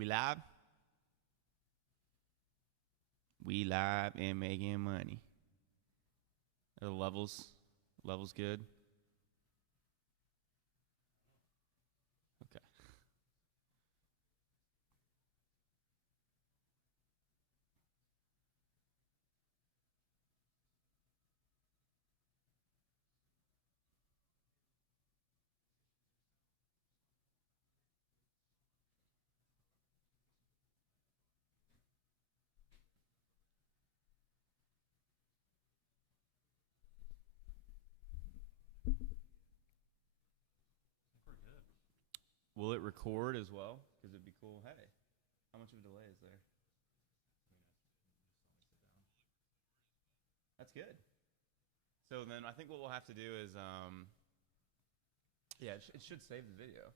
We live? We live and making money. Are the levels good? Okay. Will it record as well? Because it'd be cool. Hey, how much of a delay is there? That's good. So then I think what we'll have to do is, yeah, it should save the video,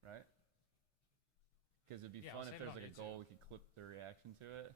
right? Because it'd be fun if there's like a goal, we could clip the reaction to it.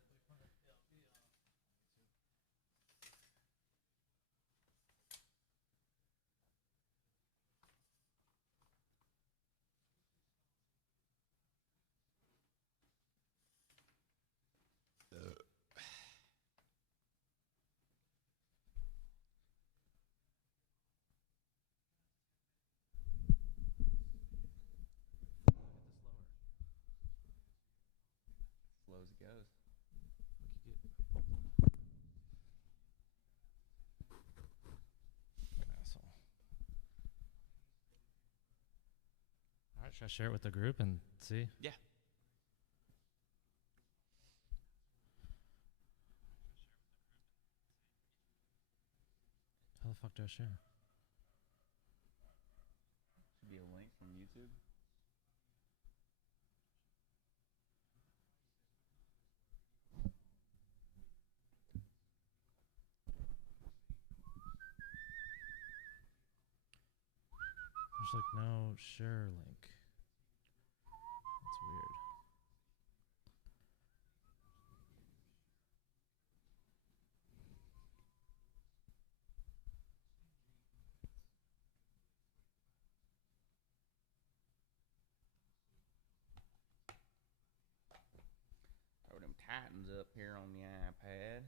Slow as it goes. Asshole. All right, should I share it with the group and see? Yeah. How the fuck do I share? Should be a link from YouTube. There's like no share link. That's weird. Throw them Titans up here on the iPad.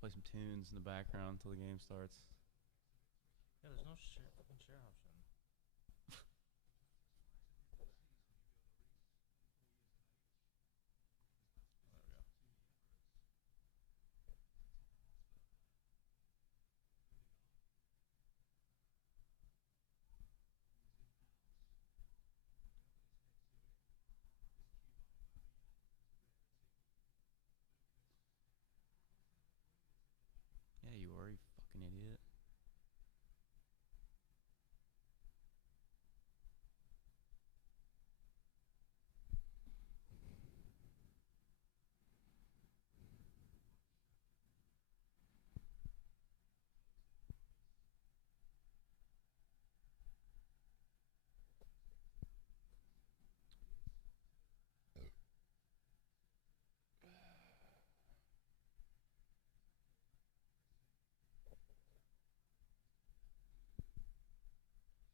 Play some tunes in the background until the game starts. Yeah, there's no share option. Yeah, you are, you fucking idiot.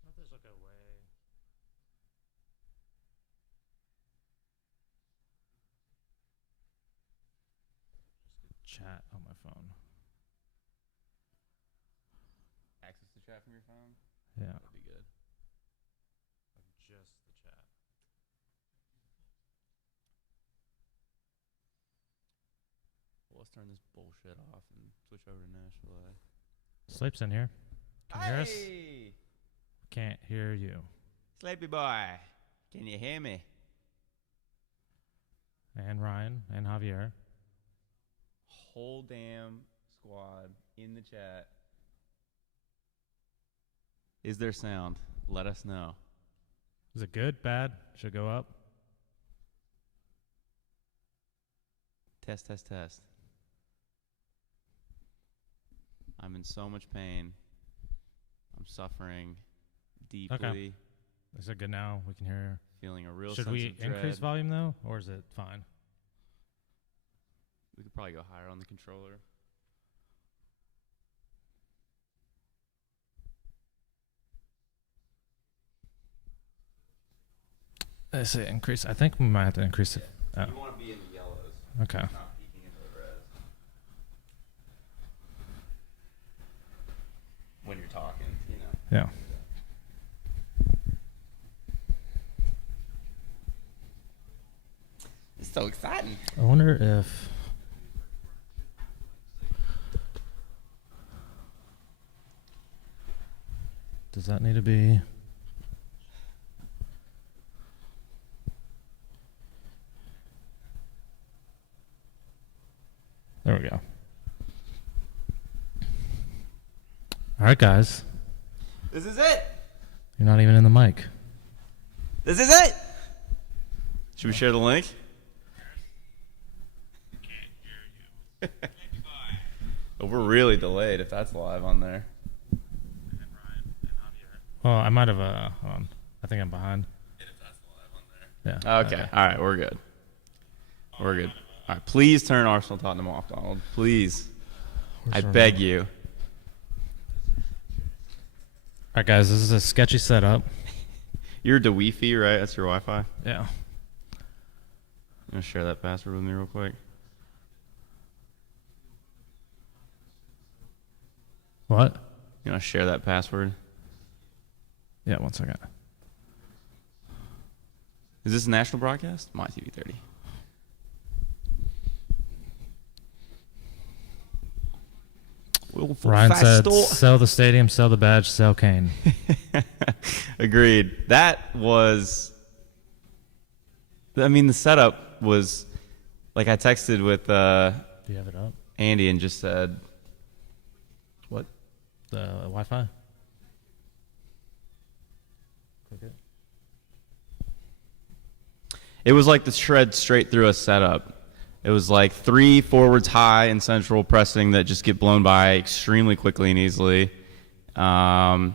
What if there's like a way? Just get chat on my phone. Access the chat from your phone? Yeah. That'd be good. Like just the chat. Well, let's turn this bullshit off and switch over to Nashville. Sleep's in here. Can you hear us? Hey! Can't hear you. Sleepy boy. Can you hear me? And Ryan and Javier. Whole damn squad in the chat. Is there sound? Let us know. Is it good? Bad? Should go up? Test. I'm in so much pain. I'm suffering deeply. Okay. Is it good now? We can hear. Feeling a real Should sense we of dread. increase volume though, or is it fine? We could probably go higher on the controller. I say increase. I think we might have to increase it. You want to be in the yellows. Okay. Not peeking into the reds. When you're talking, you know. Yeah. It's so exciting. I wonder if. Does that need to be? There we go. All right, guys. This is it. You're not even in the mic. This is it. Should we share the link? Oh, we're really delayed if that's live on there. Well, I might have. Hold on. I think I'm behind. Yeah. Okay. All right. We're good. We're good. All right. Please turn Arsenal Tottenham off, Donald. Please. I beg you. All right, guys. This is a sketchy setup. You're the Wi-Fi, right? That's your Wi-Fi? Yeah. I'm going to share that password with me real quick. What? You want to share that password? Yeah, 1 second. Is this a national broadcast? My TV 30. Ryan said, sell the stadium, sell the badge, sell Kane. Agreed. That was... I mean, the setup was... Like, I texted with Do you have it up? Andy and just said... What? The Wi-Fi? Click it. It was like the shred straight through a setup. It was like 3 forwards high and central pressing that just get blown by extremely quickly and easily. Odegaard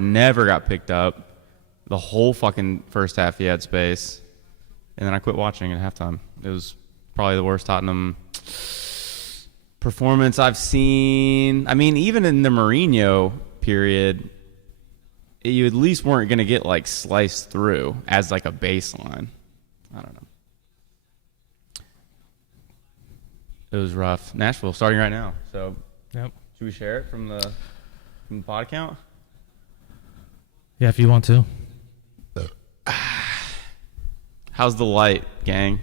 never got picked up. The whole fucking first half he had space. And then I quit watching at halftime. It was probably the worst Tottenham performance I've seen. I mean, even in the Mourinho period, you at least weren't going to get like sliced through as like a baseline. I don't know. It was rough. Nashville starting right now. So, yep. Should we share it from the pod account? Yeah, if you want to. How's the light, gang?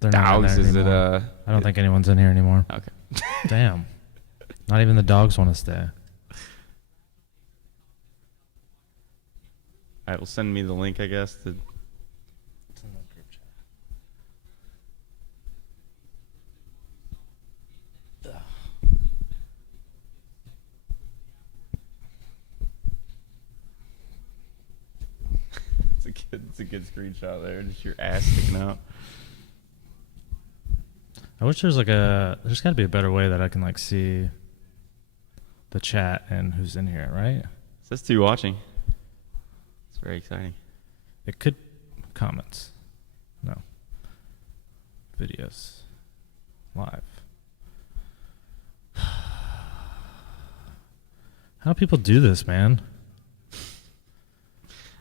They're not Dogs, in there is it anymore. I don't think anyone's in here anymore. Okay. Damn. Not even the dogs want to stay. All right, well, send me the link, I guess. It's a good screenshot there. Just your ass sticking out. I wish there's there's got to be a better way that I can like see the chat and who's in here, right? It says 2 watching. It's very exciting. It could comments. No. Videos. Live. How do people do this, man?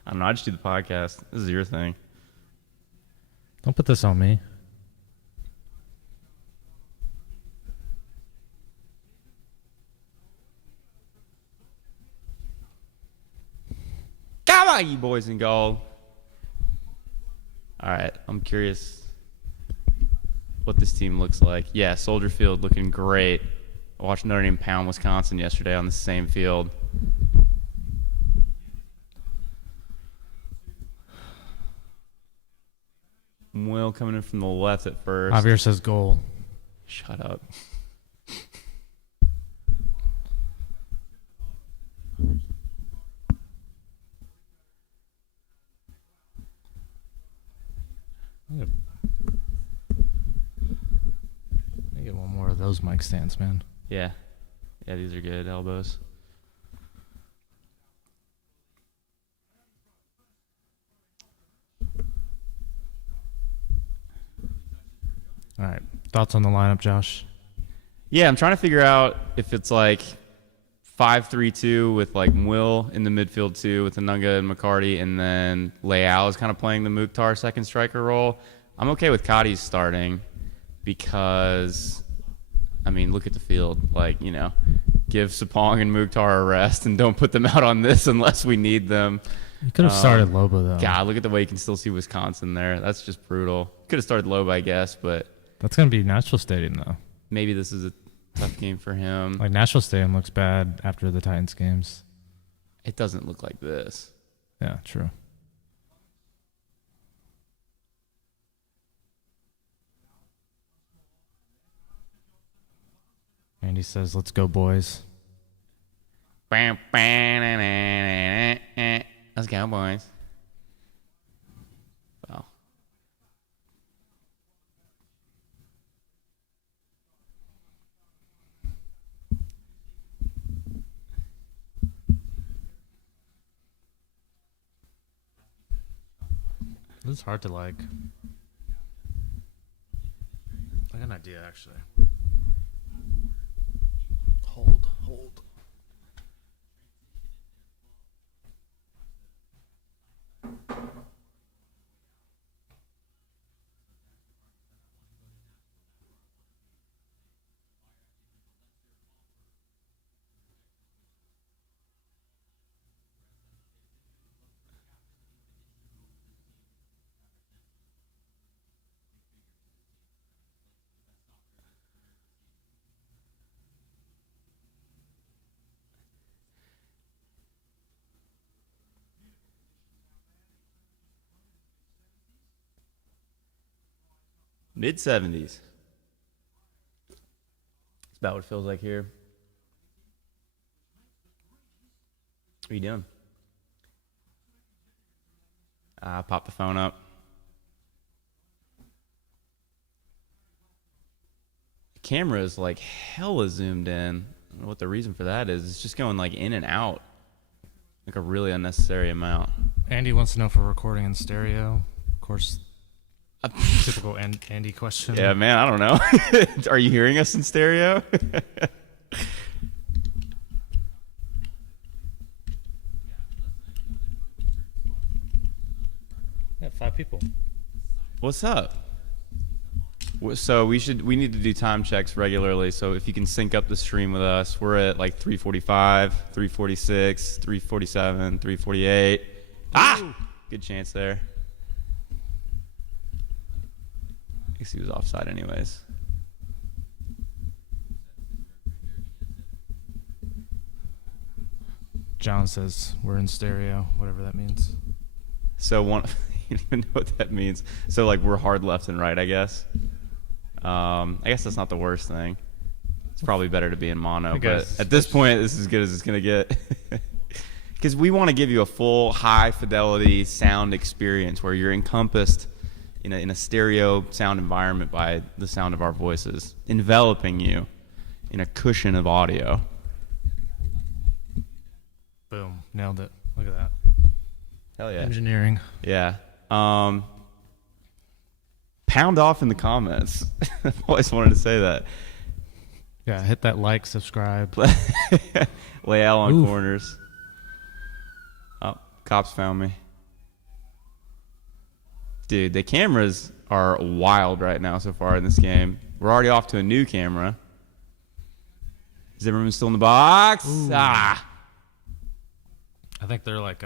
I don't know. I just do the podcast. This is your thing. Don't put this on me. Come on, you boys in gold. All right. I'm curious what this team looks like. Yeah, Soldier Field looking great. I watched Notre Dame pound Wisconsin yesterday on the same field. Will coming in from the left at first. Javier says goal. Shut up. I get one more of those mic stands, man. Yeah. Yeah, these are good elbows. All right. Thoughts on the lineup, Josh? Yeah, I'm trying to figure out if it's like 5-3-2 with like Will in the midfield too with Anunga and McCarty, and then Leal is kind of playing the Mukhtar second striker role. I'm okay with Cadiz starting because, I mean, look at the field. Like, you know, give Sapong and Mukhtar a rest and don't put them out on this unless we need them. You could have started Loba, though. God, look at the way you can still see Wisconsin there. That's just brutal. Could have started Loba, I guess, but That's going to be Nashville Stadium, though. maybe this is a tough game for him. Like, Nashville Stadium looks bad after the Titans games. It doesn't look like this. Yeah, true. Andy says, let's go, boys. Let's go, boys. Well, This is hard to like. I got an idea, actually. Hold. mid-70s. It's about what it feels like here. What are you doing? Pop the phone up. The camera is like hella zoomed in. I don't know what the reason for that is. It's just going like in and out. Like a really unnecessary amount. Andy wants to know if we're recording in stereo. Of course, typical Andy question. Yeah, man, I don't know. Are you hearing us in stereo? Yeah, 5 people. What's up? So we need to do time checks regularly. So if you can sync up the stream with us, we're at like 3:45, 3:46, 3:47, 3:48. Ah, good chance there. I guess he was offside anyways. John says we're in stereo, whatever that means. So you don't even know what that means. So like we're hard left and right, I guess. I guess that's not the worst thing. It's probably better to be in mono, but at this point, this is as good as it's gonna get. Because we want to give you a full high fidelity sound experience where you're encompassed in a stereo sound environment by the sound of our voices, enveloping you in a cushion of audio. Boom. Nailed it. Look at that. Hell yeah. Engineering. Yeah. Pound off in the comments. I've always wanted to say that. Yeah, hit that like, subscribe. Lay out on Oof. corners. Oh, cops found me. Dude, the cameras are wild right now so far in this game. We're already off to a new camera. Zimmerman's still in the box. Ooh. Ah. I think they're like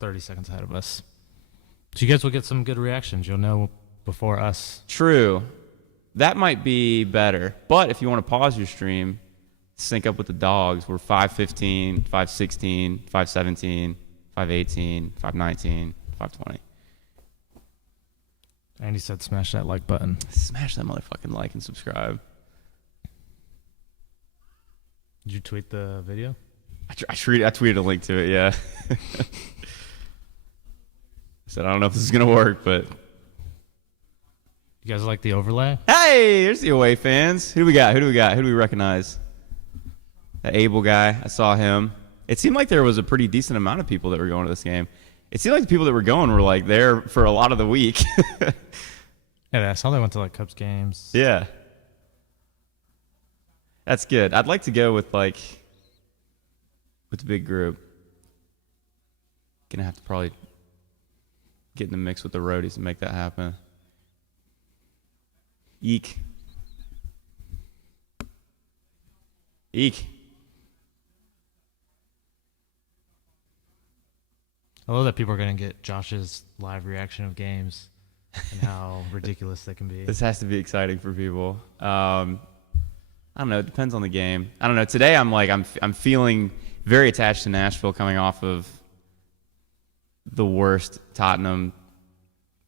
30 seconds ahead of us. So you guys will get some good reactions. You'll know before us. True. That might be better. But if you want to pause your stream, sync up with the dogs. We're 5:15, 5:16, 5:17, 5:18, 5:19, 5:20. And he said smash that like button. Smash that motherfucking like and subscribe. Did you tweet the video? I tweeted a link to it, yeah. I said, I don't know if this is going to work, but... You guys like the overlay? Hey, there's the away fans. Who do we got? Who do we recognize? That Abel guy. I saw him. It seemed like there was a pretty decent amount of people that were going to this game. It seemed like the people that were going were like there for a lot of the week. Yeah, I saw they went to like Cubs games. Yeah. That's good. I'd like to go with the big group. Gonna have to probably get in the mix with the roadies and make that happen. Eek. Eek. I love that people are going to get Josh's live reaction of games and how ridiculous they can be. This has to be exciting for people. I don't know. It depends on the game. I don't know. Today I'm feeling very attached to Nashville coming off of the worst Tottenham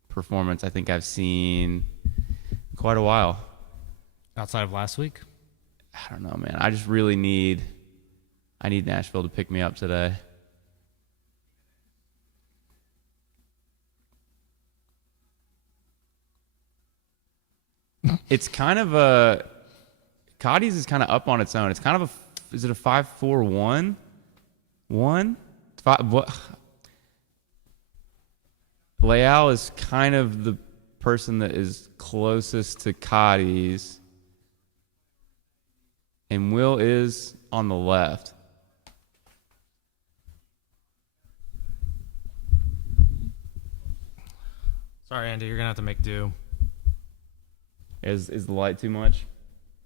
performance I think I've seen in quite a while. Outside of last week? I don't know, man. I just really need Nashville to pick me up today. It's kind of a Cotty's is kind of up on its own. It's kind of is it a 5-4-1? 1? 5 what? Leal is kind of the person that is closest to Cotty's. And Will is on the left. Sorry, Andy, you're going to have to make do. Is the light too much?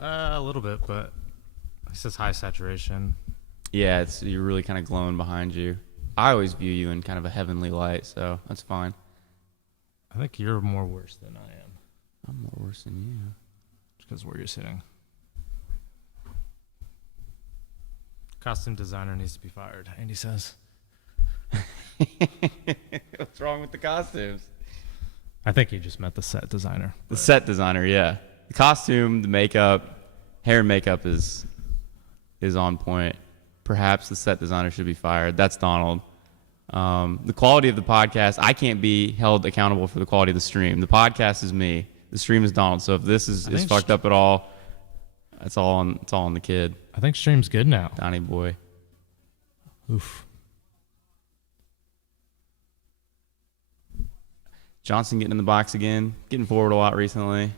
A little bit, but it says high saturation. Yeah, you're really kind of glowing behind you. I always view you in kind of a heavenly light, so that's fine. I think you're more worse than I am. I'm more worse than you. Just because where you're sitting. Costume designer needs to be fired, Andy says. What's wrong with the costumes? I think he just meant the set designer. The set designer, yeah. The costume, the makeup, hair and makeup is on point. Perhaps the set designer should be fired. That's Donald. The quality of the podcast, I can't be held accountable for the quality of the stream. The podcast is me. The stream is Donald. So if this is fucked up at all, it's all on the kid. I think stream's good now. Donnie boy. Oof. Johnson getting in the box again, getting forward a lot recently.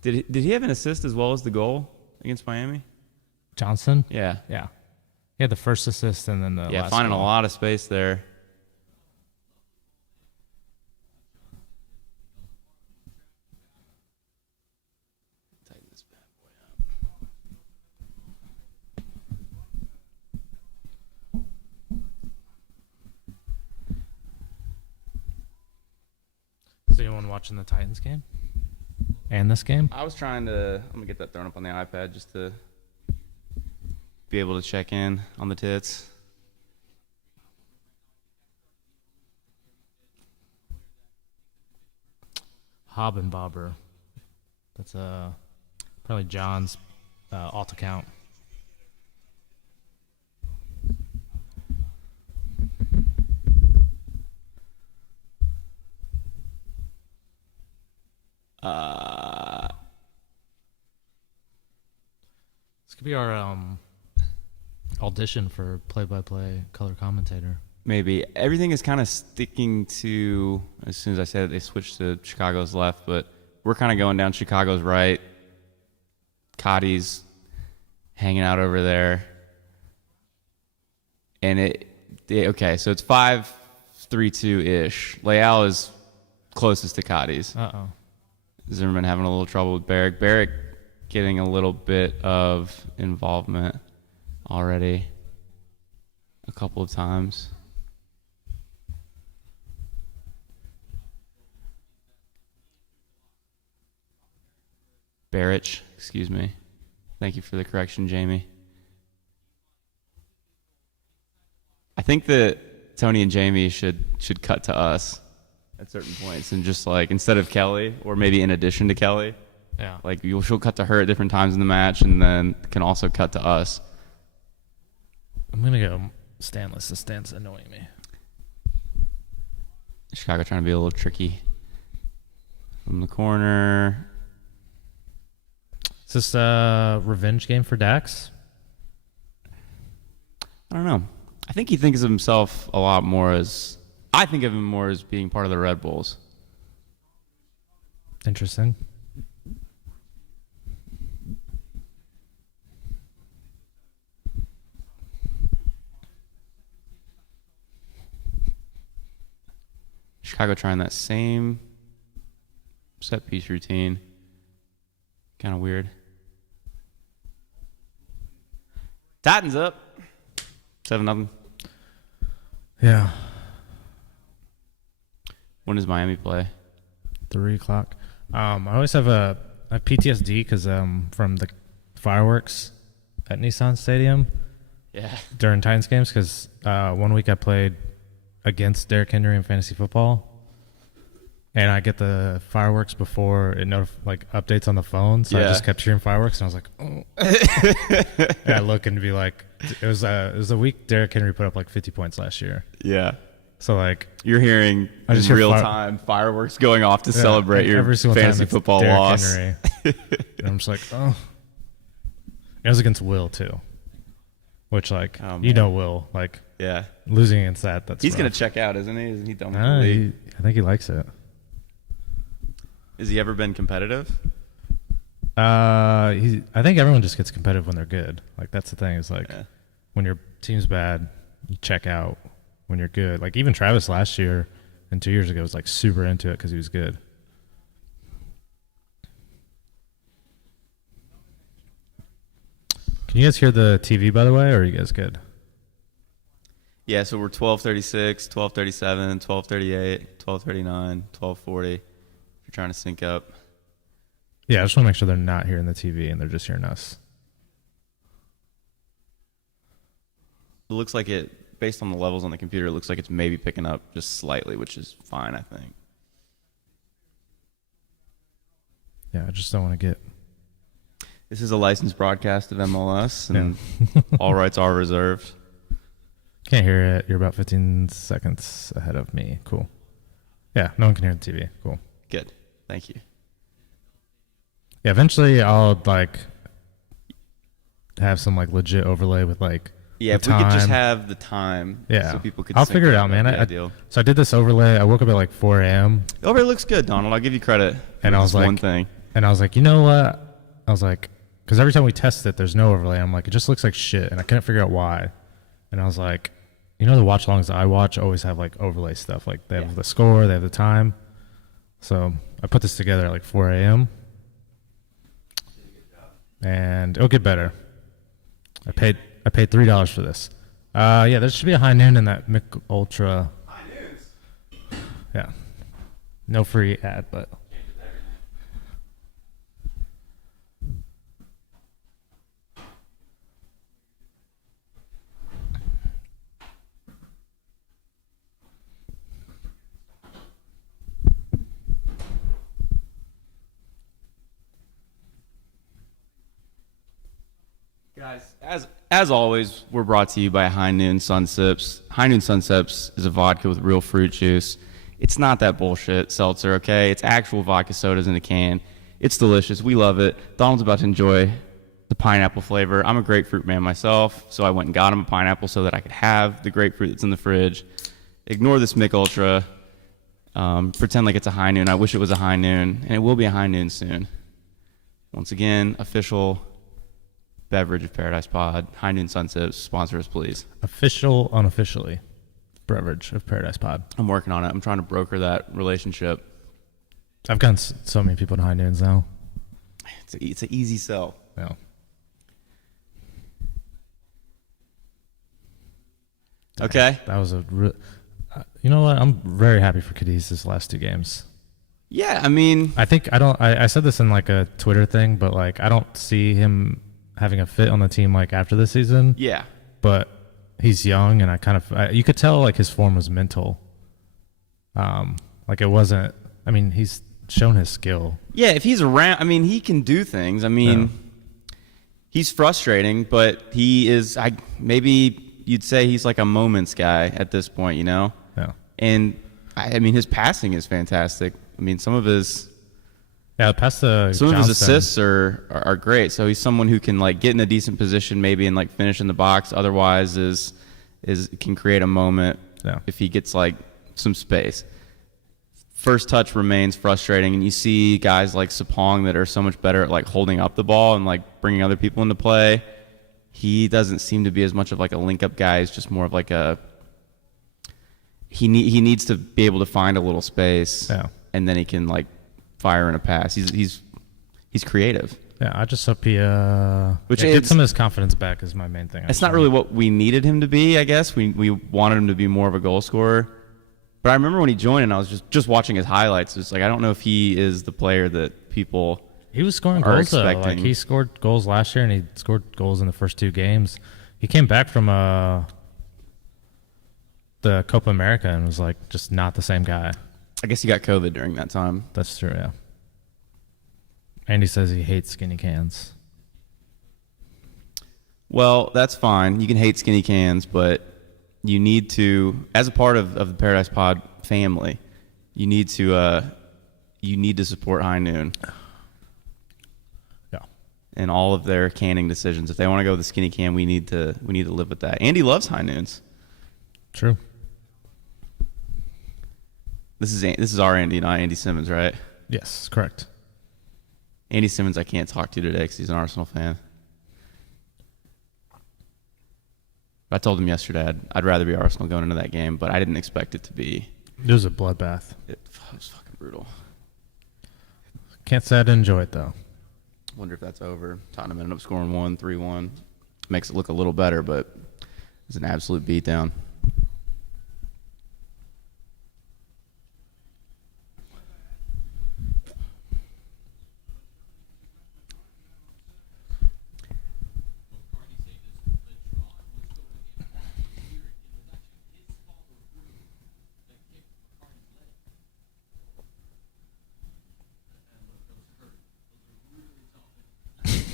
Did he have an assist as well as the goal against Miami? Johnson? Yeah. Yeah. He had the first assist and then the last finding goal. a lot of space there. Tighten this bad boy up. So anyone watching the Titans game? And this game? I'm gonna get that thrown up on the iPad just to be able to check in on the tits. Hob and Bobber. That's probably John's alt account. This could be our audition for play-by-play color commentator. Maybe. Everything is kind of sticking to, as soon as I said it, they switched to Chicago's left, but we're kind of going down Chicago's right. Cotty's hanging out over there. And okay, so it's 5-3-2-ish. Leal is closest to Cotty's. Uh-oh. Zimmerman having a little trouble with Barrick. Barrick getting a little bit of involvement already a couple of times. Barrich, excuse me. Thank you for the correction, Jamie. I think that Tony and Jamie should cut to us at certain points, and just like instead of Kelly, or maybe in addition to Kelly, like she'll cut to her at different times in the match, and then can also cut to us. I'm gonna go Stanless. The Stan's annoying me. Chicago trying to be a little tricky from the corner. Is this a revenge game for Dax? I don't know. I think he thinks of himself a lot more as, I think of him more as being part of the Red Bulls. Interesting. Chicago trying that same set piece routine. Kind of weird. Titans up. 7-0. Yeah. When does Miami play? 3:00. I always have a PTSD because from the fireworks at Nissan Stadium. Yeah. During Titans games, because 1 week I played against Derrick Henry in fantasy football, and I get the fireworks before it updates on the phone, so I just kept hearing fireworks, and I was like, oh. And I look and be like, it was a week Derrick Henry put up like 50 points last year. Yeah. So like you're hearing in real time fireworks going off to celebrate your fantasy football Derrick loss. Henry. And I'm just like, oh. It was against Will too, which Will, like, yeah, losing against that's he's rough. gonna check out, isn't he? Isn't he done with the league? I think he likes it. Has he ever been competitive? I think everyone just gets competitive when they're good. Like that's the thing. Is like when your team's bad, you check out. When you're good, like even Travis last year and 2 years ago was like super into it because he was good. Can you guys hear the TV, by the way, or are you guys good? Yeah, so we're 12:36, 12:37, 12:38, 12:39, 12:40. If you're trying to sync up. Yeah, I just want to make sure they're not hearing the TV and they're just hearing us. It looks like it, based on the levels on the computer, it looks like it's maybe picking up just slightly, which is fine, I think. Yeah, I just don't want to get... This is a licensed broadcast of MLS, and all rights are reserved. Can't hear it. You're about 15 seconds ahead of me. Cool. Yeah, no one can hear the TV. Cool. Good. Thank you. Yeah, eventually I'll have some legit overlay with yeah, if we could just have the time, so people could. I'll figure it out, man. So I did this overlay. I woke up at 4 a.m. The overlay looks good, Donald. I'll give you credit. And I was like, one thing. And I was like, you know what? I was like, because every time we test it, there's no overlay. I'm like, it just looks like shit, and I couldn't figure out why. And I was like, the watch longs that I watch always have overlay stuff. They have the score, they have the time. So I put this together at 4 a.m. and it'll get better. I paid $3 for this. Yeah, there should be a high noon in that Mick Ultra. High noons. Yeah, no free ad, but. Guys, as always, we're brought to you by High Noon Sun Sips. High Noon Sun Sips is a vodka with real fruit juice. It's not that bullshit seltzer, okay? It's actual vodka sodas in a can. It's delicious. We love it. Donald's about to enjoy the pineapple flavor. I'm a grapefruit man myself, so I went and got him a pineapple so that I could have the grapefruit that's in the fridge. Ignore this Mick Ultra. Pretend like it's a High Noon. I wish it was a High Noon, and it will be a High Noon soon. Once again, official beverage of Paradise Pod. High Noon Sun Sips, sponsor us, please. Official, unofficially, beverage of Paradise Pod. I'm working on it. I'm trying to broker that relationship. I've gotten so many people to High Noons now. It's an easy sell. Yeah. Okay. That was you know what? I'm very happy for Cadiz this last two games. Yeah, I mean, I said this in a Twitter thing, but I don't see him having a fit on the team after the season. Yeah. But he's young, and you could tell like his form was mental. Like it wasn't. I mean, he's shown his skill. Yeah, if he's around, I mean, he can do things. I mean, he's frustrating, but he is. Maybe you'd say he's like a moments guy at this point, you know. Yeah. And I mean, his passing is fantastic. I mean, some of his assists are great. So he's someone who can like get in a decent position, maybe, and like finish in the box. Otherwise, can create a moment if he gets like some space. First touch remains frustrating, and you see guys like Sapong that are so much better at like holding up the ball and like bringing other people into play. He doesn't seem to be as much of like a link-up guy. He's just more of like he needs to be able to find a little space, and then he can like fire in a pass. He's creative. Yeah, I just hope he get some of his confidence back is my main thing. It's not really what we needed him to be, I guess. We wanted him to be more of a goal scorer. But I remember when he joined, and I was just watching his highlights. It's like, I don't know if he is the player that people He was scoring are goals, though. expecting. Like, he scored goals last year, and he scored goals in the first 2 games. He came back from the Copa America and was, like, just not the same guy. I guess he got COVID during that time. That's true, yeah. Andy says he hates skinny cans. Well, that's fine. You can hate skinny cans, but you need to, as a part of the Paradise Pod family, you need to support High Noon. Yeah. And all of their canning decisions. If they want to go with the skinny can, we need to live with that. Andy loves High Noons. True. This is our Andy, not Andy Simmons, right? Yes, correct. Andy Simmons I can't talk to today because he's an Arsenal fan. I told him yesterday I'd rather be Arsenal going into that game, but I didn't expect it to be. It was a bloodbath. It was fucking brutal. Can't say I didn't enjoy it, though. Wonder if that's over. Tottenham ended up scoring 3-1. Makes it look a little better, but it's an absolute beatdown.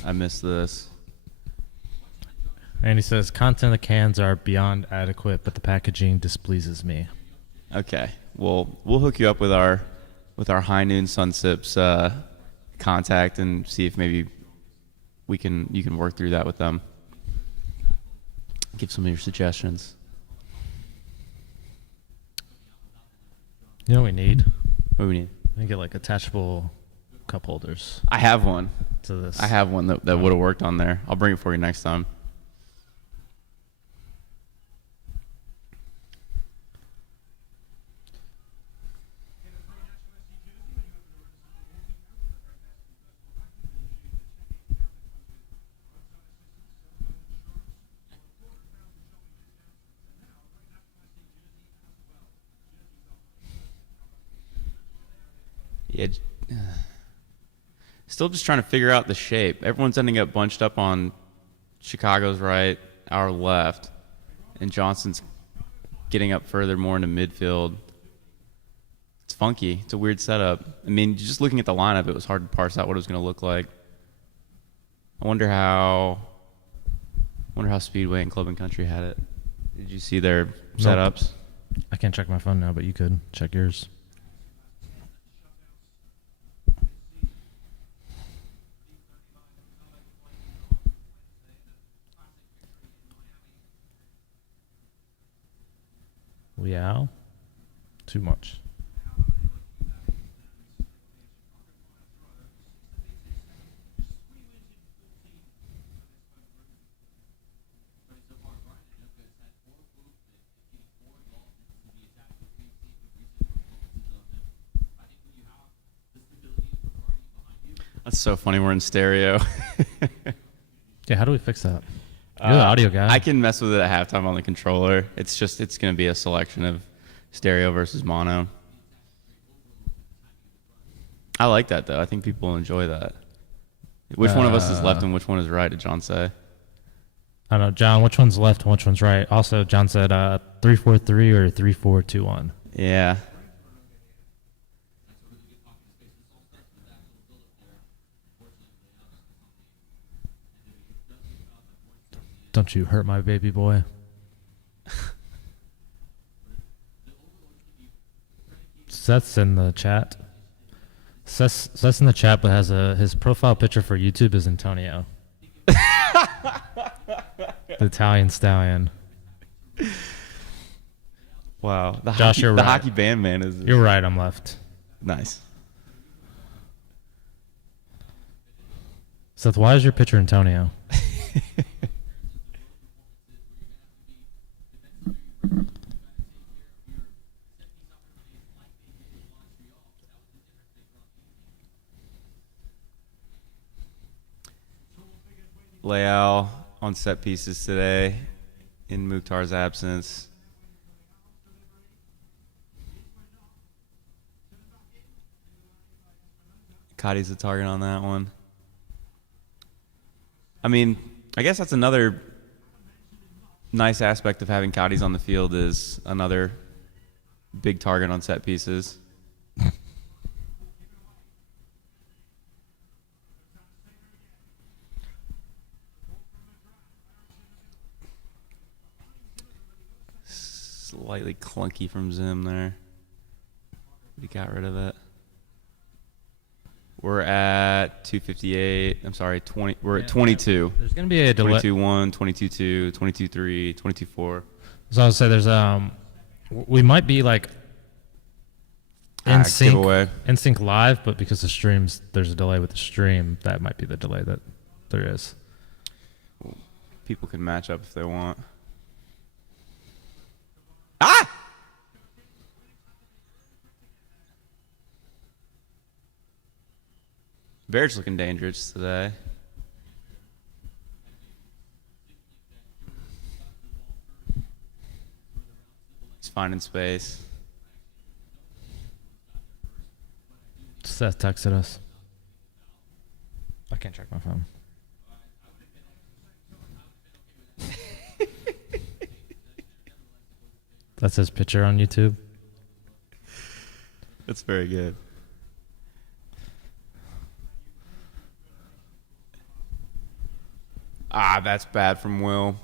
I missed this. And he says, content of the cans are beyond adequate, but the packaging displeases me. Okay. Well, we'll hook you up with our High Noon Sun Sips contact and see if maybe you can work through that with them. Give some of your suggestions. You know what we need? What do we need? We get like attachable cup holders. I have one. To this. I have one that would have worked on there. I'll bring it for you next time. Yeah. Still just trying to figure out the shape. Everyone's ending up bunched up on Chicago's right, our left, and Johnson's getting up further more into midfield. It's funky. It's a weird setup. I mean, just looking at the lineup, it was hard to parse out what it was going to look like. I wonder how Speedway and Club and Country had it. Did you see their setups? I can't check my phone now, but you could check yours. Yeah, too much. That's so funny. We're in stereo. Yeah, how do we fix that? You're the audio guy. I can mess with it at halftime on the controller. It's going to be a selection of stereo versus mono. I like that, though. I think people enjoy that. Which one of us is left and which one is right, did John say? I don't know, John, which one's left and which one's right? Also, John said 3-4-3 or 3-4-2-1. Yeah. Don't you hurt my baby boy. Seth's in the chat. Seth's in the chat, but has his profile picture for YouTube is Antonio. The Italian stallion. Wow. The Josh, hockey, you're the right. hockey band man is. You're right, I'm left. Nice. Seth, why is your picture Antonio? Leal on set pieces today in Mukhtar's absence. Cotty's the target on that one. I mean, I guess that's another nice aspect of having Cotty's on the field is another big target on set pieces. Slightly clunky from Zim there. We got rid of it. We're at 258. I'm sorry, 20. We're at 22. There's going to be a delay. 22-1, 22-2, 22-3, 22-4. So I would say there's we might be like in sync live, but because the streams, there's a delay with the stream. That might be the delay that there is. People can match up if they want. Ah! Bear's looking dangerous today. He's finding space. Seth texted us. I can't check my phone. That's his picture on YouTube. That's very good. Ah, that's bad from Will.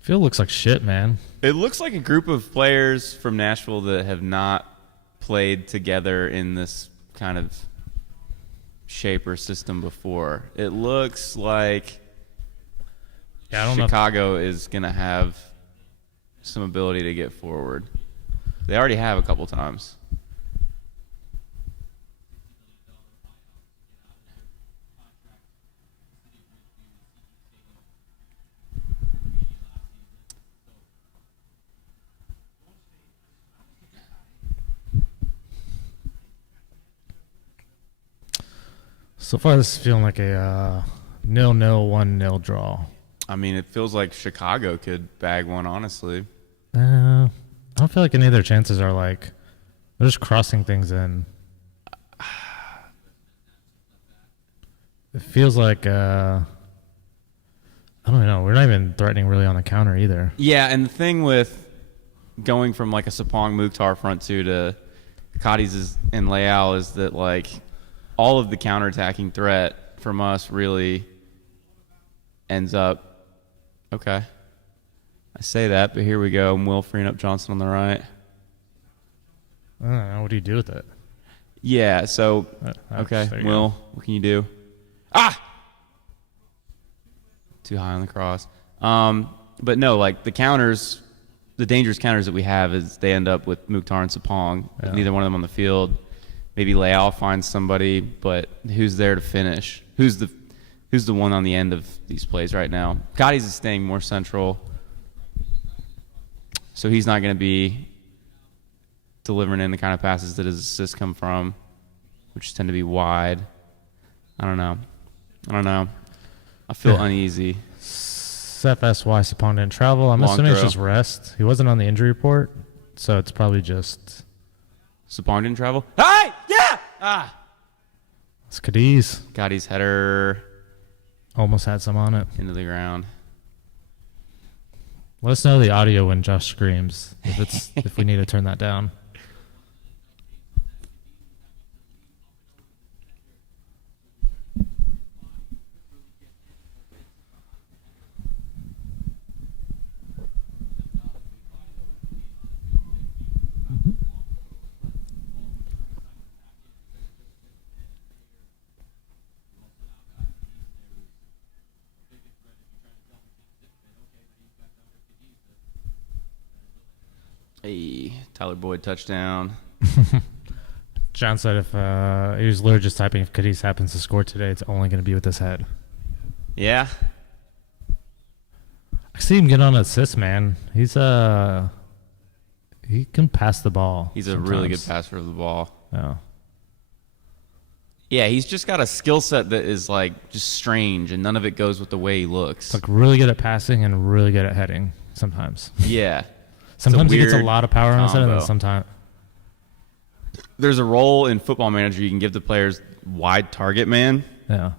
Field looks like shit, man. It looks like a group of players from Nashville that have not played together in this kind of shape or system before. It looks like Chicago is going to have some ability to get forward. They already have a couple times. So far, this is feeling like a 0-0, 1-0 draw. I mean, it feels like Chicago could bag one, honestly. I don't feel like any of their chances are like they're just crossing things in. It feels like I don't know. We're not even threatening really on the counter either. Yeah, and the thing with going from like a Sapong Mukhtar front two to Cotty's and Leal is that like all of the counterattacking threat from us really ends up okay. I say that, but here we go. Will freeing up Johnson on the right. I don't know. What do you do with it? Yeah, so okay, Will, what can you do? Ah! Too high on the cross. But no, like the counters, the dangerous counters that we have is they end up with Mukhtar and Sapong. Yeah. Neither one of them on the field. Maybe Leal finds somebody, but who's there to finish? Who's the one on the end of these plays right now? Cotty's is staying more central, so he's not going to be delivering in the kind of passes that his assists come from, which tend to be wide. I don't know. I feel uneasy. Seth asked why Sapong didn't travel. I'm assuming it's just rest. He wasn't on the injury report, so it's probably just... Sapong didn't travel? Hey! Yeah! It's Cadiz. Gotti's header. Almost had some on it. Into the ground. Let us know the audio when Josh screams, if we need to turn that down. Hey, Tyler Boyd touchdown. John said if he was literally just typing, if Cadiz happens to score today, it's only going to be with his head. Yeah. I see him get on assists, man. He can pass the ball. He's a really good passer of the ball. Yeah. Yeah, he's just got a skill set that is like just strange, and none of it goes with the way he looks. It's like really good at passing and really good at heading sometimes. Yeah. Sometimes he gets a lot of power on his head, and then sometimes... There's a role in Football Manager you can give the players wide target man. Yeah.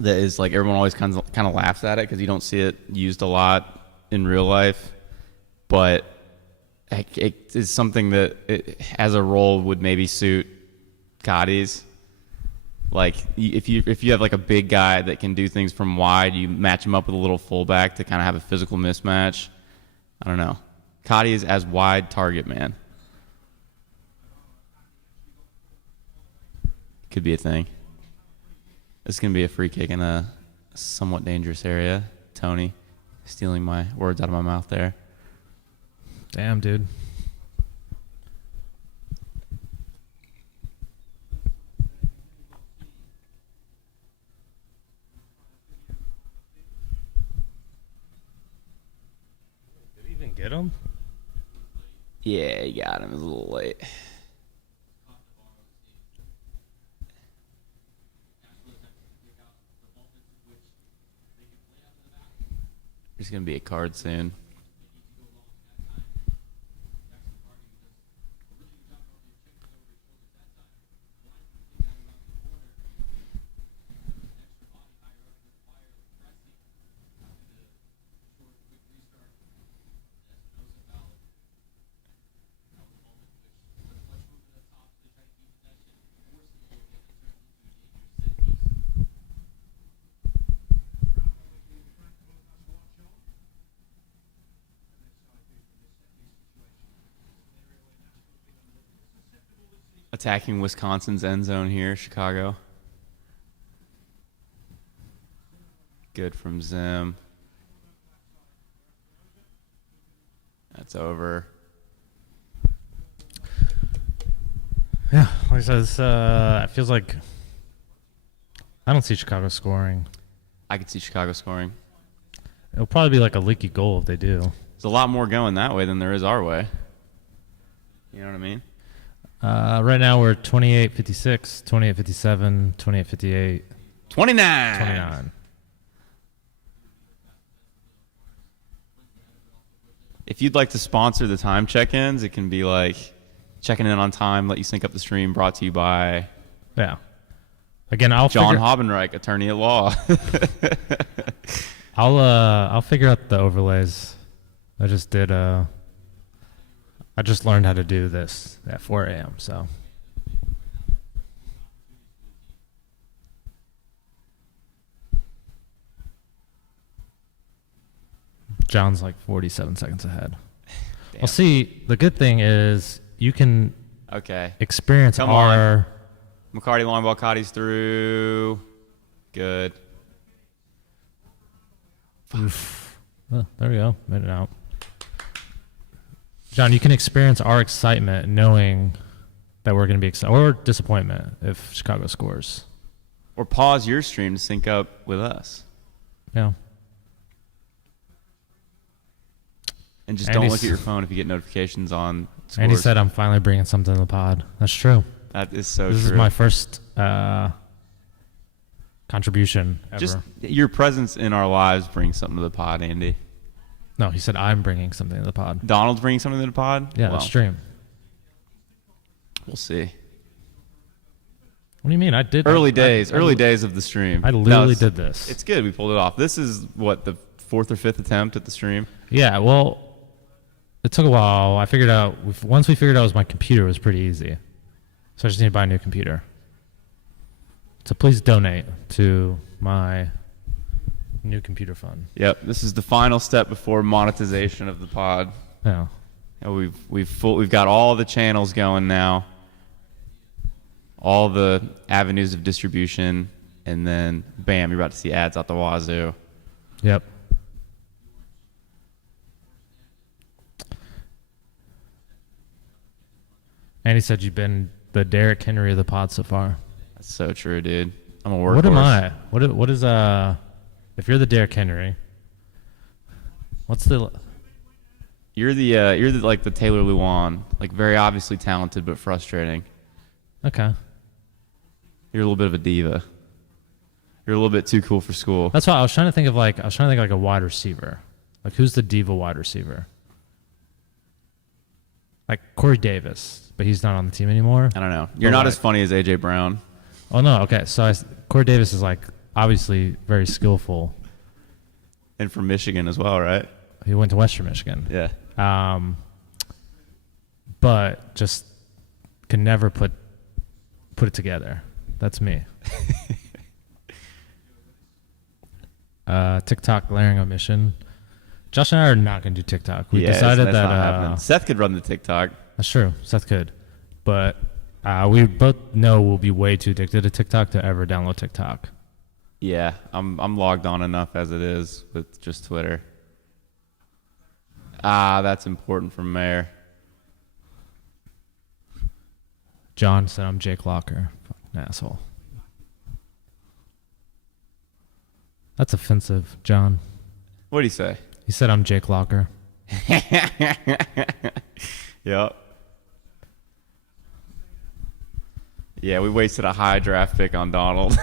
That is like everyone always kind of laughs at it because you don't see it used a lot in real life. But it is something that as a role would maybe suit Cotty's. Like if you have like a big guy that can do things from wide, you match him up with a little fullback to kind of have a physical mismatch. I don't know. Cotty is as wide target man. Could be a thing. This is going to be a free kick in a somewhat dangerous area. Tony stealing my words out of my mouth there. Damn, dude. Did he even get him? Yeah, he got him. It was a little late. There's going to be a card soon. Attacking Wisconsin's end zone here, Chicago. Good from Zim. That's over. Yeah, like I said, it feels like I don't see Chicago scoring. I could see Chicago scoring. It'll probably be like a leaky goal if they do. There's a lot more going that way than there is our way. You know what I mean? Right now we're 28-56, 28-57, 28-58. 29. If you'd like to sponsor the time check-ins, it can be like checking in on time, let you sync up the stream, brought to you by Again, John Hobenreich, attorney at law. I'll figure out the overlays. I just learned how to do this at 4 a.m. So John's like 47 seconds ahead. Well, see, the good thing is you can experience our... McCarty long ball, Cotty's through. Good. Oh, there we go. Made it out. John, you can experience our excitement knowing that we're going to be excited, or disappointment if Chicago scores. Or pause your stream to sync up with us. Yeah. And just don't look at your phone if you get notifications on scores. Andy said I'm finally bringing something to the pod. That's true. That is so true. This is my first contribution ever. Just your presence in our lives brings something to the pod, Andy. No, he said I'm bringing something to the pod. Donald's bringing something to the pod? Yeah, the stream. We'll see. What do you mean? I did. Early days of the stream. I literally did this. It's good. We pulled it off. This is, what, the 4th or 5th attempt at the stream? Yeah, well, it took a while. I figured out, once we figured out it was my computer, it was pretty easy. So I just need to buy a new computer. So please donate to my new computer fund. Yep, this is the final step before monetization of the pod. Yeah. And we've got all the channels going now, all the avenues of distribution, and then bam, you're about to see ads out the wazoo. Yep. And he said you've been the Derrick Henry of the pod so far. That's so true, dude. I'm a workhorse. What am I? What is if you're the Derrick Henry, what's the You're the like the Taylor Lewan, like very obviously talented but frustrating. Okay. You're a little bit of a diva. You're a little bit too cool for school. That's why I was trying to think of like a wide receiver. Like who's the diva wide receiver? Like Corey Davis, but he's not on the team anymore. I don't know. You're not as funny as AJ Brown. Oh no, okay. So Corey Davis is like obviously very skillful. And from Michigan as well, right? He went to Western Michigan. Yeah. But just can never put it together. That's me. TikTok glaring omission. Josh and I are not going to do TikTok. We decided that's that not happening. Seth could run the TikTok. That's true. Seth could, but we both know we'll be way too addicted to TikTok to ever download TikTok. Yeah, I'm logged on enough as it is with just Twitter. That's important for Mayor. John said I'm Jake Locker. Fucking asshole. That's offensive, John. What did he say? He said I'm Jake Locker. Yep. Yeah, we wasted a high draft pick on Donald.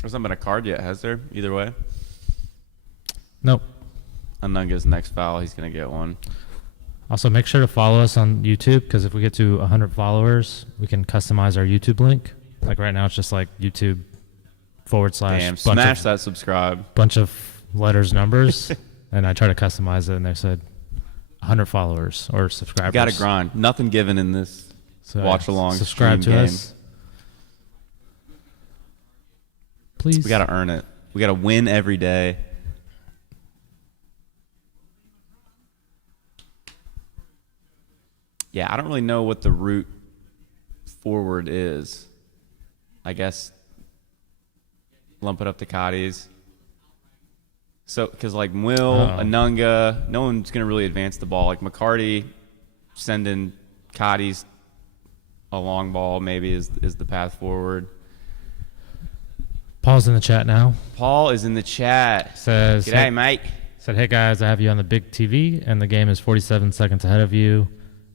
There's not been a card yet, has there? Either way. Nope. Anunga's next foul, he's going to get one. Also, make sure to follow us on YouTube, because if we get to 100 followers, we can customize our YouTube link. Like right now, it's just like YouTube / Damn, smash that subscribe. Bunch of letters, numbers, and I try to customize it, and they said 100 followers or subscribers. Got to grind. Nothing given in this watch along. Subscribe to game. us. Please. We got to earn it. We got to win every day. Yeah, I don't really know what the route forward is. I guess lump it up to Cotties. So, because like Anunga, no one's going to really advance the ball. Like McCarty sending Cotties a long ball maybe is the path forward. Paul's in the chat now. Paul is in the chat. Says, "G'day, hey, mate." Said, "Hey guys, I have you on the big TV, and the game is 47 seconds ahead of you.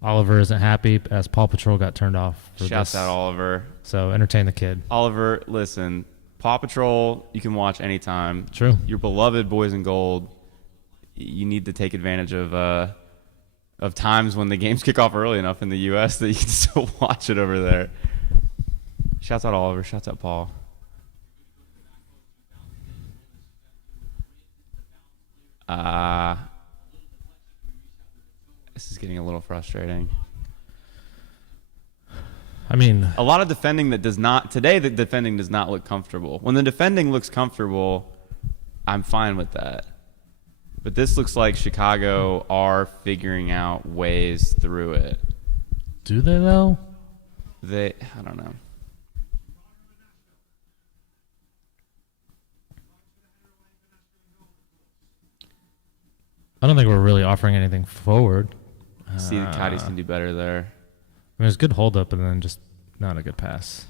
Oliver isn't happy as Paw Patrol got turned off." Shouts out Oliver. So entertain the kid. Oliver, listen, Paw Patrol you can watch anytime. True. Your beloved Boys in Gold. You need to take advantage of times when the games kick off early enough in the U.S. that you can still watch it over there. Shouts out Oliver. Shouts out Paul. This is getting a little frustrating. I mean, a lot of defending that does not today. The defending does not look comfortable. When the defending looks comfortable, I'm fine with that. But this looks like Chicago are figuring out ways through it. Do they though? I don't know. I don't think we're really offering anything forward. See the Cotties can do better there. I mean, it was good hold up and then just not a good pass.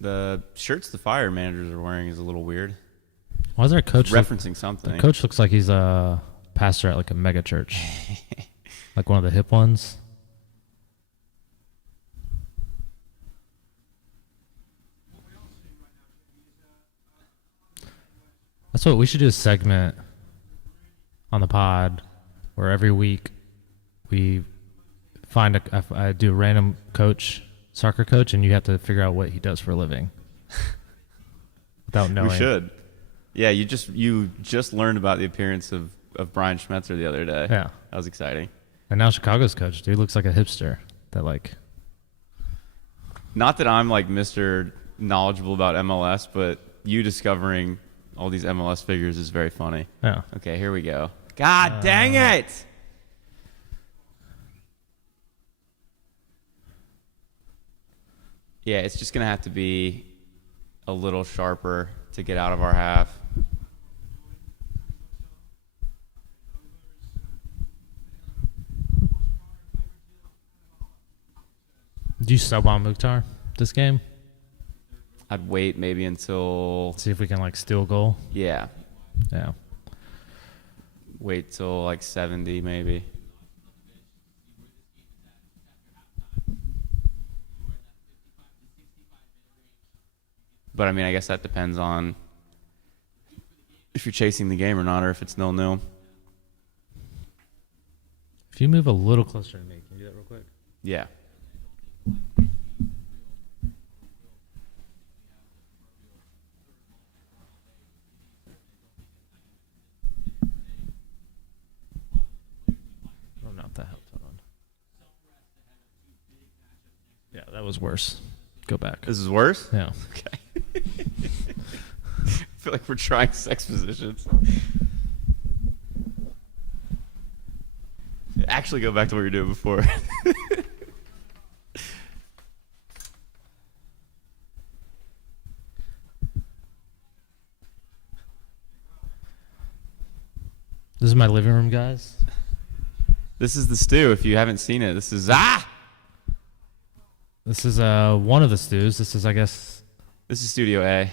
The shirts the Fire managers are wearing is a little weird. Why is our coach referencing something? The coach looks like he's a pastor at like a mega church, like one of the hip ones. That's what we should do, a segment on the pod where every week we find I do a random coach, soccer coach, and you have to figure out what he does for a living without knowing. We should. Yeah, you just learned about the appearance of Brian Schmetzer the other day. Yeah. That was exciting. And now Chicago's coach, dude, looks like a hipster that like. Not that I'm like Mr. knowledgeable about MLS, but you discovering all these MLS figures is very funny. Yeah. Okay, here we go. God dang it! Yeah, it's just going to have to be a little sharper to get out of our half. Do you sub on Mukhtar this game? I'd wait maybe until... See if we can like steal a goal? Yeah. Yeah. Wait till like 70 maybe. But, I mean, I guess that depends on if you're chasing the game or not, or if it's 0-0. If you move a little closer to me, can you do that real quick? Yeah. Oh, no, that helped. Hold on. Yeah, that was worse. Go back. This is worse? Yeah. Okay. I feel like we're trying sex positions. Actually, go back to what you were doing before. This is my living room, guys. This is the stew. If you haven't seen it, this is This is one of the stews. This is, I guess. This is Studio A.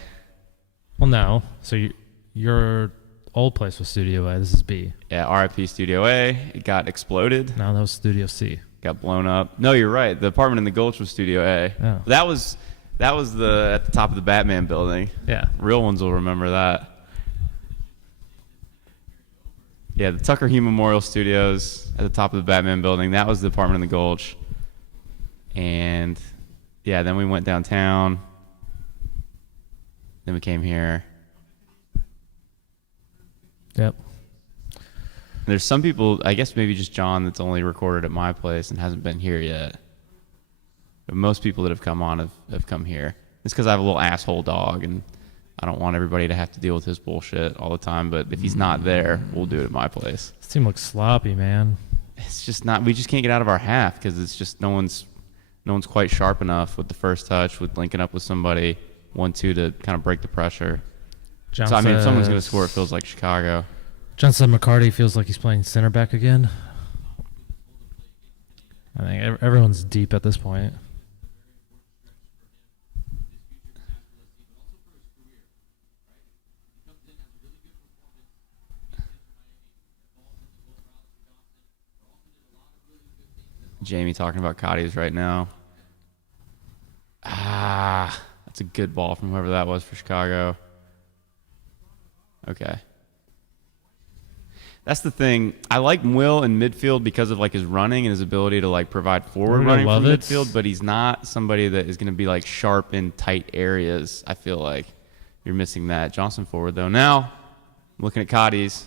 Well, no. So your old place was Studio A. This is B. Yeah, RIP Studio A. It got exploded. No, that was Studio C. Got blown up. No, you're right. The apartment in the Gulch was Studio A. Oh. That was the at the top of the Batman building. Yeah. Real ones will remember that. Yeah, the Tucker Hugh Memorial Studios at the top of the Batman building. That was the apartment in the Gulch. And, yeah, then we went downtown. Then we came here. Yep. There's some people, I guess maybe just John, that's only recorded at my place and hasn't been here yet. But most people that have come on have come here. It's because I have a little asshole dog, and I don't want everybody to have to deal with his bullshit all the time. But if he's not there, we'll do it at my place. This team looks sloppy, man. It's just not. We just can't get out of our half because it's just no one's quite sharp enough with the first touch, with linking up with somebody 1-2 to kind of break the pressure. John So I mean, if someone's says- going to score, it feels like Chicago. John said McCarty feels like he's playing center back again. I think everyone's deep at this point. Jamie talking about Cotties right now. That's a good ball from whoever that was for Chicago. Okay. That's the thing. I like Will in midfield because of like his running and his ability to like provide forward running from midfield, but he's not somebody that is going to be like sharp in tight areas. I feel like you're missing that. Johnson forward though. Now, I'm looking at Cotties.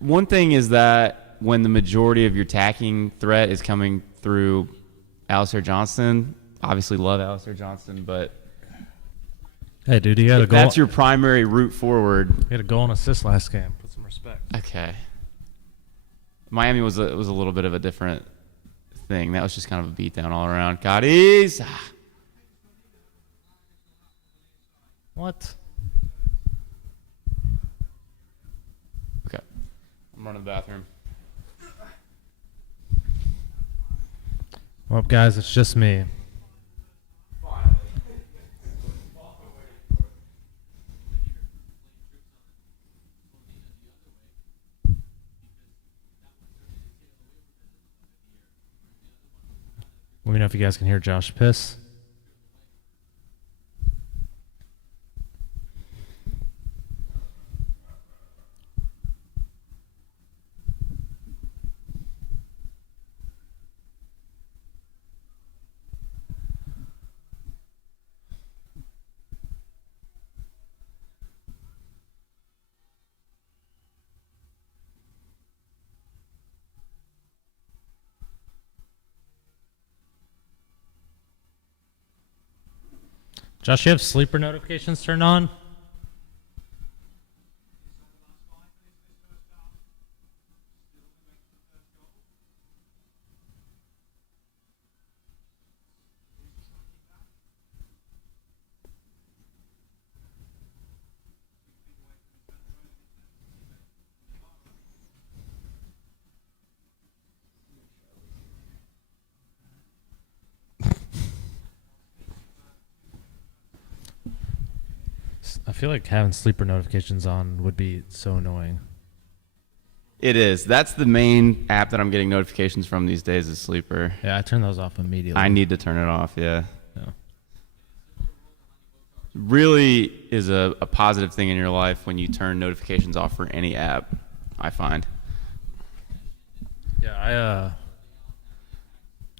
One thing is that when the majority of your attacking threat is coming through Alistair Johnston, obviously love Alistair Johnston, but hey, dude, he had a if goal. that's your primary route forward. He had a goal and assist last game. Put some respect. Okay. Miami was a little bit of a different thing. That was just kind of a beatdown all around. Cotties. What? Okay. I'm running to the bathroom. Well, guys, it's just me. Let me know if you guys can hear Josh piss. Josh, you have sleeper notifications turned on? I feel like having sleeper notifications on would be so annoying. It is. That's the main app that I'm getting notifications from these days is Sleeper. Yeah, I turn those off immediately. I need to turn it off, yeah. Yeah. Really is a positive thing in your life when you turn notifications off for any app, I find. Yeah,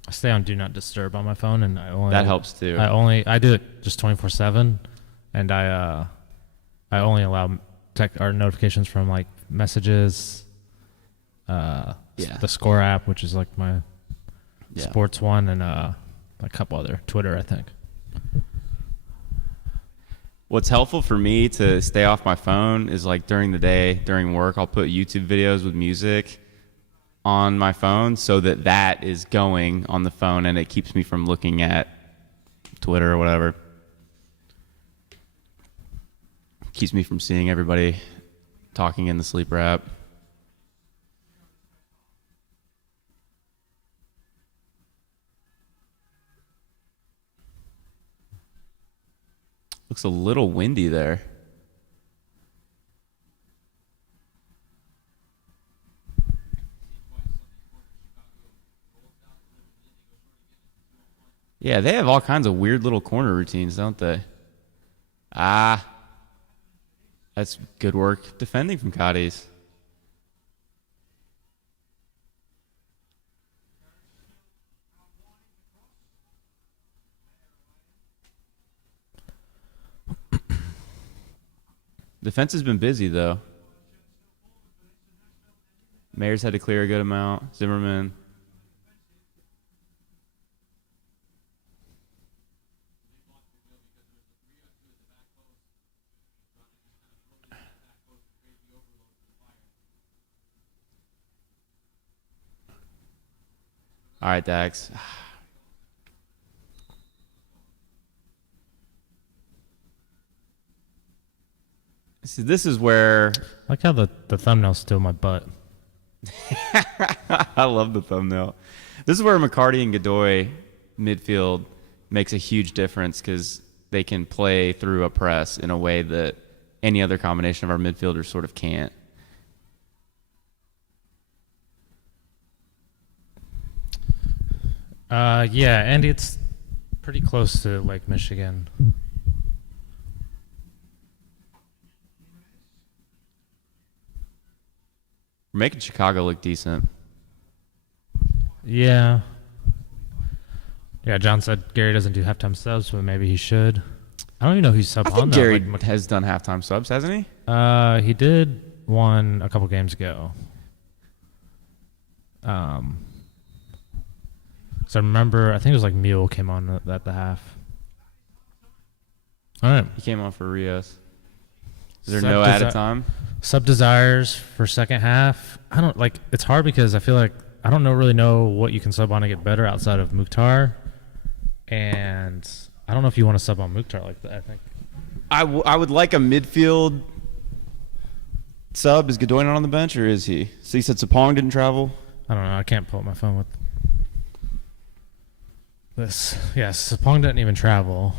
I stay on Do Not Disturb on my phone, and that helps too. I do it just 24/7, and I only allow notifications from like messages, the Score app, which is like my sports one, and a couple other, Twitter, I think. What's helpful for me to stay off my phone is like during the day, during work, I'll put YouTube videos with music on my phone so that is going on the phone and it keeps me from looking at Twitter or whatever. Keeps me from seeing everybody talking in the Sleeper app. Looks a little windy there. Yeah, they have all kinds of weird little corner routines, don't they? That's good work defending from Cotties. Defense has been busy, though. Mayer's had to clear a good amount. Zimmerman. All right, Dax. See, this is where... I like how the thumbnail's still my butt. I love the thumbnail. This is where McCarty and Godoy midfield makes a huge difference because they can play through a press in a way that any other combination of our midfielders sort of can't. Yeah, and it's pretty close to Lake Michigan. We're making Chicago look decent. Yeah. Yeah, John said Gary doesn't do halftime subs, but maybe he should. I don't even know who's sub I on think that. Gary has done halftime subs, hasn't he? He did one a couple games ago. So I remember, I think it was like Mule came on at the half. All right. He came on for Rios. Is there no added time? Sub desires for second half. I don't like. It's hard because I feel like I don't really know what you can sub on to get better outside of Mukhtar, and I don't know if you want to sub on Mukhtar like that. I think I would like a midfield sub. Is Godoy not on the bench, or is he? So you said Sapong didn't travel? I don't know. I can't pull up my phone with this. Yes, Sapong didn't even travel.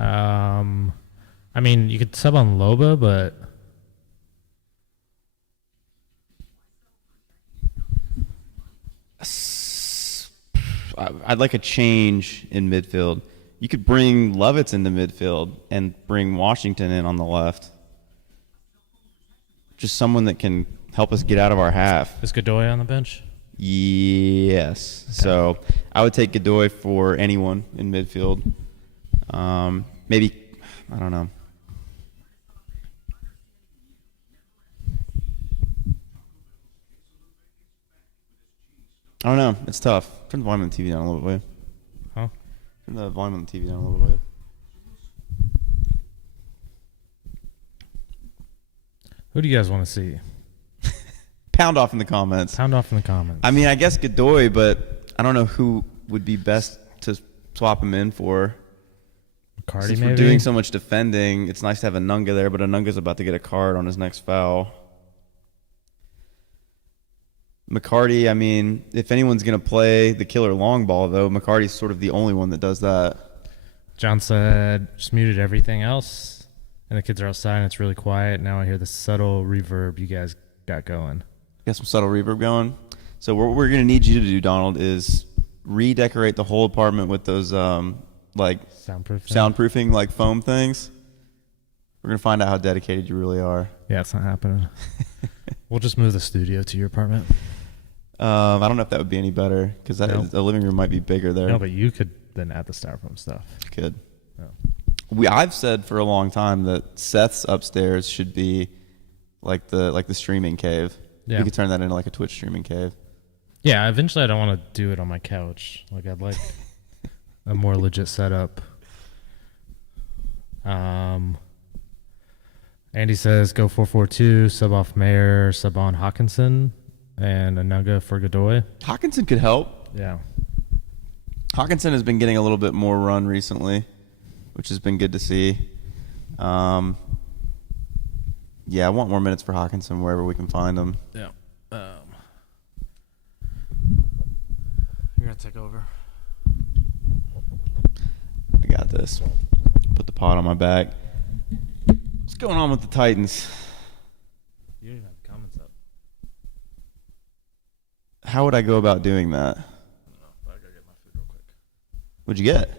I mean, you could sub on Loba, but I'd like a change in midfield. You could bring Lovitz into midfield and bring Washington in on the left. Just someone that can help us get out of our half. Is Godoy on the bench? Yes. Okay. So I would take Godoy for anyone in midfield. Maybe, I don't know. I don't know. It's tough. Turn the volume on the TV down a little bit. Huh? Turn the volume on the TV down a little bit. Who do you guys want to see? Pound off in the comments. Pound off in the comments. I mean, I guess Godoy, but I don't know who would be best to swap him in for. McCarty, Since maybe? we're doing so much defending, it's nice to have Anunga there, but Anunga's about to get a card on his next foul. McCarty, I mean, if anyone's going to play the killer long ball, though, McCarty's sort of the only one that does that. John said, just muted everything else, and the kids are outside, and it's really quiet. Now I hear the subtle reverb you guys got going. Got some subtle reverb going. So what we're going to need you to do, Donald, is redecorate the whole apartment with those, like, soundproofing, like, foam things. We're going to find out how dedicated you really are. Yeah, it's not happening. We'll just move the studio to your apartment. I don't know if that would be any better because the living room might be bigger there. No, but you could then add the styrofoam stuff. Could. No. I've said for a long time that Seth's upstairs should be like the streaming cave. Yeah. We could turn that into like a Twitch streaming cave. Yeah, eventually I don't want to do it on my couch. Like I'd like a more legit setup. Andy says go 4-4-2, sub off Mayer, sub on Hawkinson, and Anunga for Godoy. Hawkinson could help. Yeah. Hawkinson has been getting a little bit more run recently, which has been good to see. Yeah, I want more minutes for Hawkinson wherever we can find him. Yeah. You're going to take over. I got this. Put the pot on my back. What's going on with the Titans? You don't even have the comments up. How would I go about doing that? I don't know, but I gotta get my food real quick. What'd you get?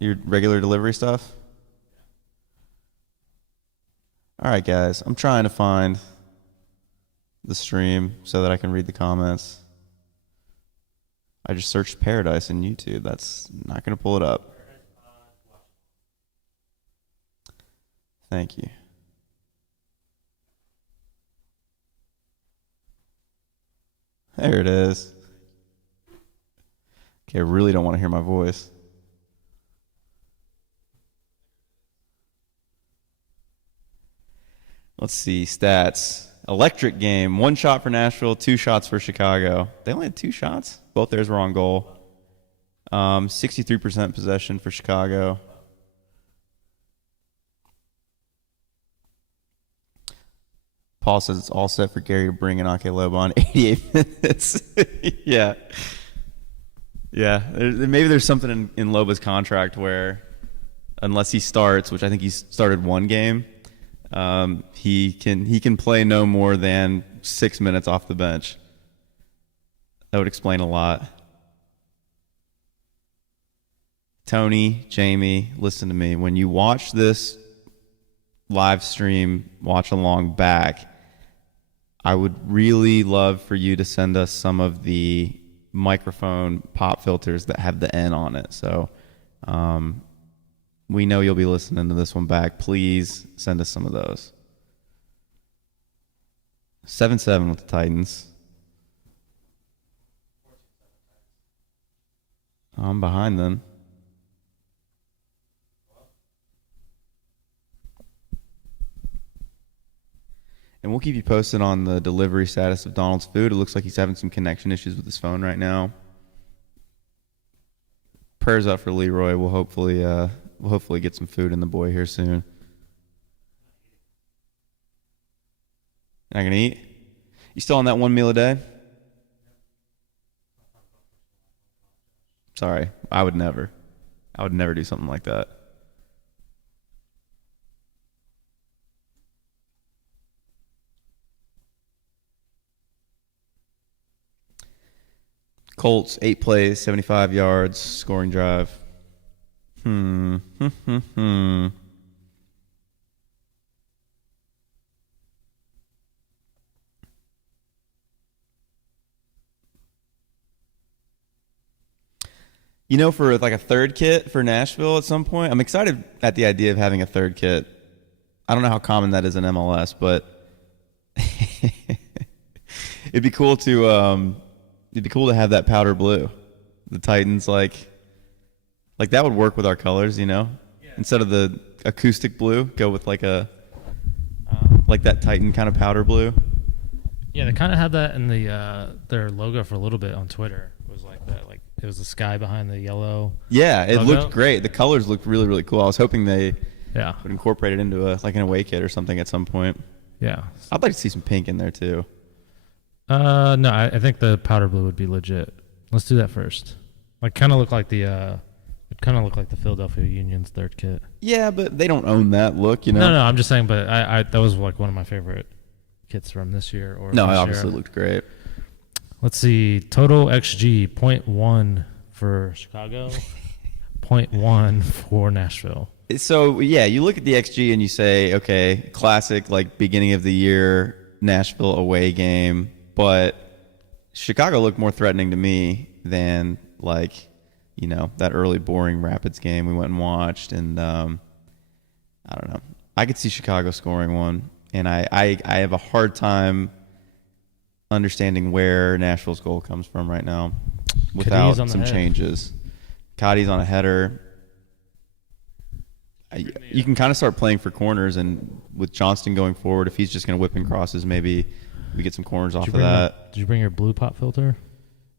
Your regular delivery stuff? All right, guys. I'm trying to find the stream so that I can read the comments. I just searched Paradise in YouTube. That's not going to pull it up. Thank you. There it is. Okay, I really don't want to hear my voice. Let's see, stats. Electric game. 1 shot for Nashville, 2 shots for Chicago. They only had 2 shots. Both theirs were on goal. 63% possession for Chicago. Paul says it's all set for Gary to bring in Ake Loba on 88 minutes. Yeah. Yeah. Maybe there's something in Loba's contract where unless he starts, which I think he's started 1 game, he can play no more than 6 minutes off the bench. That would explain a lot. Tony, Jamie, listen to me. When you watch this live stream, watch along back, I would really love for you to send us some of the microphone pop filters that have the N on it. So we know you'll be listening to this one back. Please send us some of those. 7-7 with the Titans. I'm behind then. And we'll keep you posted on the delivery status of Donald's food. It looks like he's having some connection issues with his phone right now. Prayers up for Leroy. We'll hopefully get some food in the boy here soon. Not gonna eat? You still on that one meal a day? Sorry, I would never do something like that. Colts, 8 plays, 75 yards, scoring drive. You know, for like a third kit for Nashville at some point, I'm excited at the idea of having a third kit. I don't know how common that is in MLS, but it'd be cool to have that powder blue. The Titans like that would work with our colors, you know. Yeah. Instead of the acoustic blue, go with like a like that Titan kind of powder blue. Yeah, they kind of had that in the their logo for a little bit on Twitter. It was like that, like it was the sky behind the yellow. Yeah, it looked great. The colors looked really, really cool. I was hoping they would incorporate it into an away kit or something at some point. Yeah, I'd like to see some pink in there too. No, I think the powder blue would be legit. Let's do that first. Like, kind of look like the Philadelphia Union's third kit. Yeah, but they don't own that look, you know. No, I'm just saying. But I that was like one of my favorite kits from this year. Or no, it obviously looked great. Let's see. Total XG 0.1 for Chicago, 0.1 for Nashville. So yeah, you look at the XG and you say, okay, classic like beginning of the year Nashville away game. But Chicago looked more threatening to me than like, you know, that early boring Rapids game we went and watched. And I don't know. I could see Chicago scoring one. And I have a hard time understanding where Nashville's goal comes from right now without some changes. Cotty's on a header. You can kind of start playing for corners, and with Johnston going forward, if he's just going to whip in crosses, maybe we get some corners off of that. Did you bring your blue pop filter?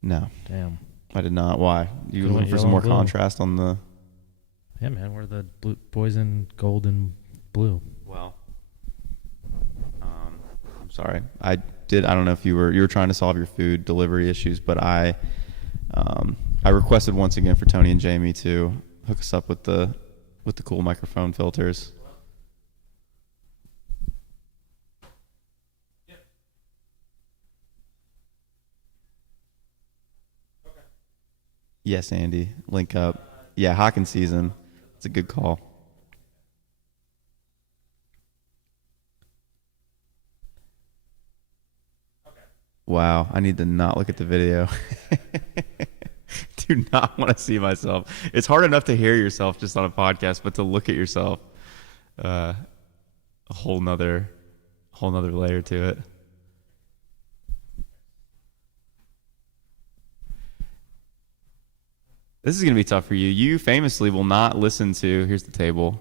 No. Damn. I did not. Why? You looking for some more contrast on the... Yeah, man. We're the boys in gold and blue. Well, I'm sorry. I don't know if you were trying to solve your food delivery issues, but I requested once again for Tony and Jamie to hook us up with the cool microphone filters. Yes, Andy. Link up. Yeah, Hawkins season. It's a good call. Okay. Wow, I need to not look at the video. Do not want to see myself. It's hard enough to hear yourself just on a podcast, but to look at yourself, a whole nother layer to it. This is going to be tough for you. You famously will not listen to, here's the table.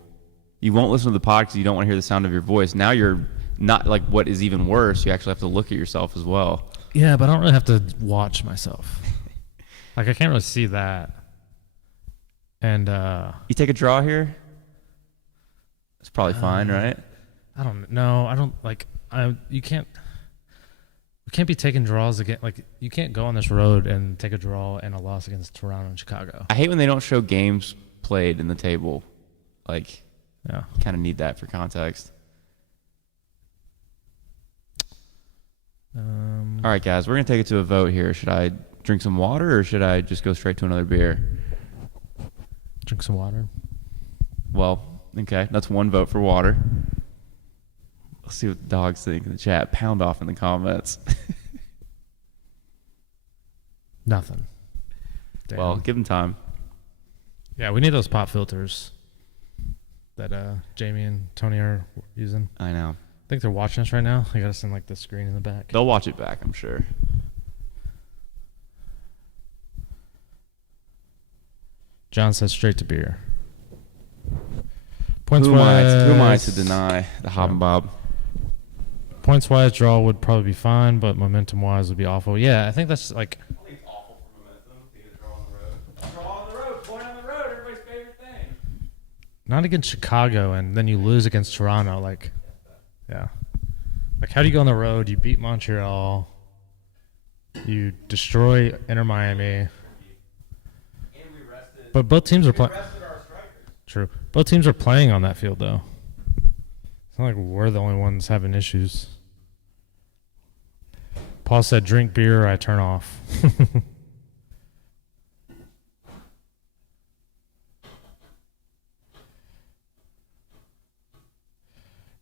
You won't listen to the pod because you don't want to hear the sound of your voice. Now you're not, like, what is even worse, you actually have to look at yourself as well. Yeah, but I don't really have to watch myself. Like, I can't really see that. And, you take a draw here? It's probably fine, right? I don't know. I don't, like, you can't be taking draws again. Like, you can't go on this road and take a draw and a loss against Toronto and Chicago. I hate when they don't show games played in the table. Like, yeah, you kind of need that for context. All right, guys, we're going to take it to a vote here. Should I drink some water or should I just go straight to another beer? Drink some water. Well, okay, that's one vote for water. Let's see what the dogs think in the chat. Pound off in the comments. Nothing. Damn. Well, give them time. Yeah, we need those pop filters that Jamie and Tony are using. I know. I think they're watching us right now. I got us in like the screen in the back. They'll watch it back, I'm sure. John says straight to beer. Who am I to deny the Hob and Bob? points wise, draw would probably be fine, but momentum wise would be awful. Yeah, I think that's like. I think it's awful for momentum to get a draw on the road. Draw on the road, point on the road, everybody's favorite thing. Not against Chicago, and then you lose against Toronto. Like, yeah. Like, how do you go on the road? You beat Montreal. You destroy Inter Miami. But both teams are playing. True. Both teams are playing on that field, though. It's not like we're the only ones having issues. Paul said, drink beer or I turn off.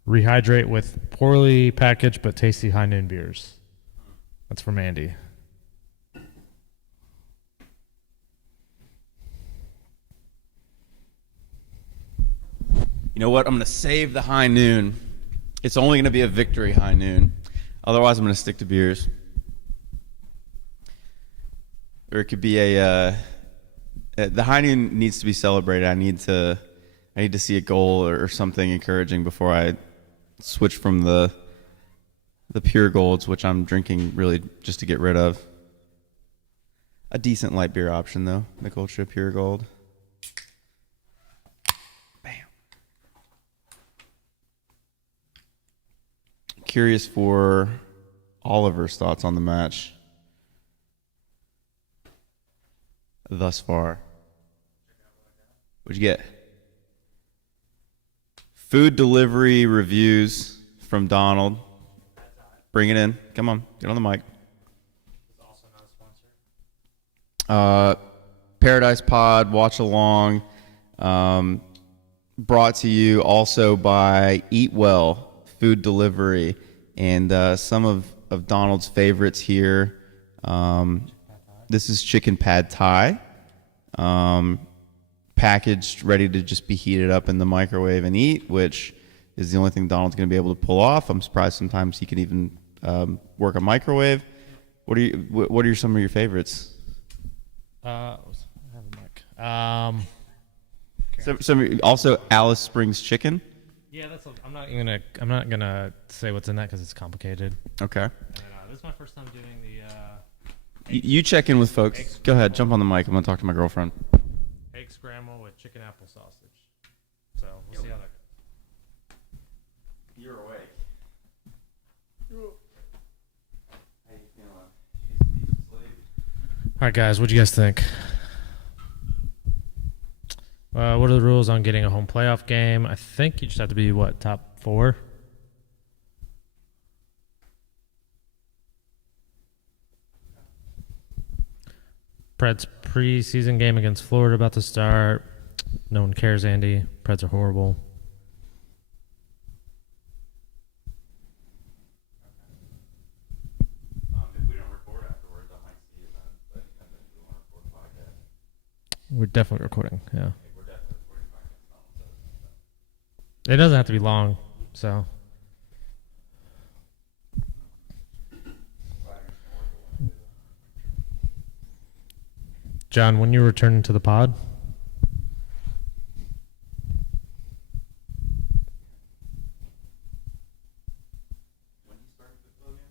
Rehydrate with poorly packaged but tasty high noon beers. That's from Andy. You know what? I'm going to save the high noon. It's only going to be a victory high noon. Otherwise, I'm going to stick to beers. Or it could be the high noon needs to be celebrated. I need to see a goal or something encouraging before I switch from the pure golds, which I'm drinking really just to get rid of. A decent light beer option, though. Nickel Ultra Pure Gold. Curious for Oliver's thoughts on the match thus far. What'd you get? Food delivery reviews from Donald. Bring it in. Come on, get on the mic. Also not a sponsor. Paradise Pod, watch along. Brought to you also by Eat Well Food Delivery. And some of Donald's favorites here. This is chicken pad thai, packaged, ready to just be heated up in the microwave and eat, which is the only thing Donald's going to be able to pull off. I'm surprised sometimes he can even work a microwave. What are some of your favorites? I have a mic. Also, Alice Springs chicken. Yeah, I'm not gonna say what's in that because it's complicated. Okay. And, this is my first time doing the. You check in with folks. Go ahead, jump on the mic. I'm gonna talk to my girlfriend. Egg scramble with chicken apple sausage. So we'll see how that goes. You're awake. How you feeling? All right, guys, what do you guys think? What are the rules on getting a home playoff game? I think you just have to be, top 4? Preds preseason game against Florida about to start. No one cares, Andy. Preds are horrible. If we don't record afterwards, I might see it then. But I bet we want to record podcast. We're definitely recording, yeah. We're definitely recording podcast. It doesn't have to be long, so. John, when you return to the pod? When he started the flow again?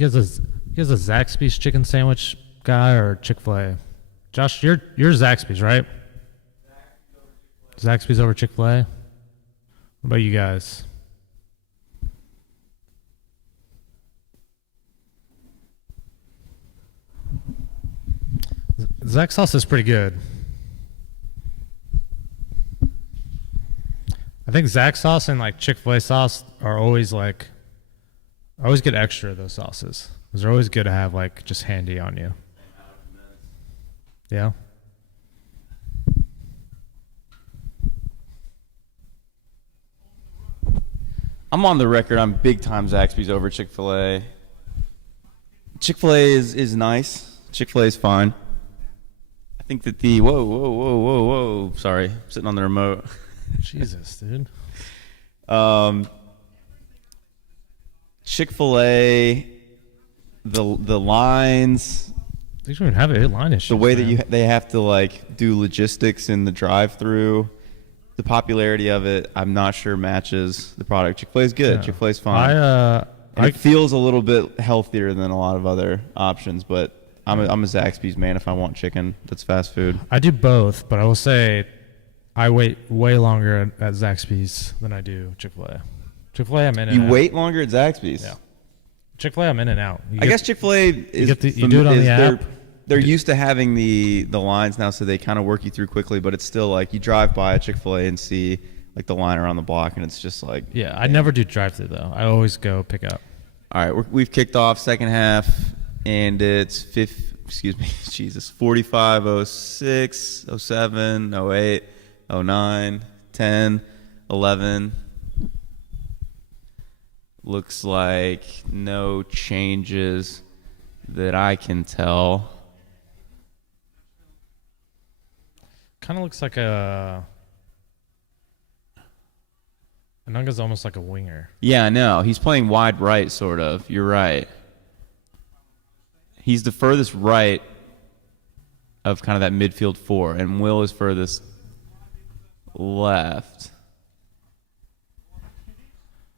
guys a Zaxby's chicken sandwich guy or Chick-fil-A? Josh, you're Zaxby's, right? Zaxby's over Chick-fil-A. What about you guys? Zax sauce is pretty good. I think Zax sauce and like Chick-fil-A sauce are always like, I always get extra of those sauces. Because they're always good to have like just handy on you. Yeah. I'm on the record. I'm big time Zaxby's over Chick-fil-A. Chick-fil-A is nice. Chick-fil-A is fine. I think that whoa. Sorry, I'm sitting on the remote. Jesus, dude. Chick-fil-A, the lines. They don't even have a line issue. The way that they have to like do logistics in the drive-through, the popularity of it, I'm not sure matches the product. Chick-fil-A is good. Yeah. Chick-fil-A is fine. It feels a little bit healthier than a lot of other options, but I'm a Zaxby's man if I want chicken that's fast food. I do both, but I will say I wait way longer at Zaxby's than I do Chick-fil-A. Chick-fil-A, I'm in and out. You wait longer at Zaxby's? Yeah. Chick-fil-A, I'm in and out. I guess Chick-fil-A is... You do it on the app. They're used to having the lines now, so they kind of work you through quickly, but it's still like you drive by a Chick-fil-A and see like the line around the block, and it's just like... Yeah, I never do drive-through, though. I always go pick up. All right, we've kicked off second half, and it's 45, 06, 07, 08, 09, 10, 11. Looks like no changes that I can tell. Kind of looks like Anunga's almost like a winger. Yeah, I know. He's playing wide right, sort of. You're right. He's the furthest right of kind of that midfield four, and Will is furthest left.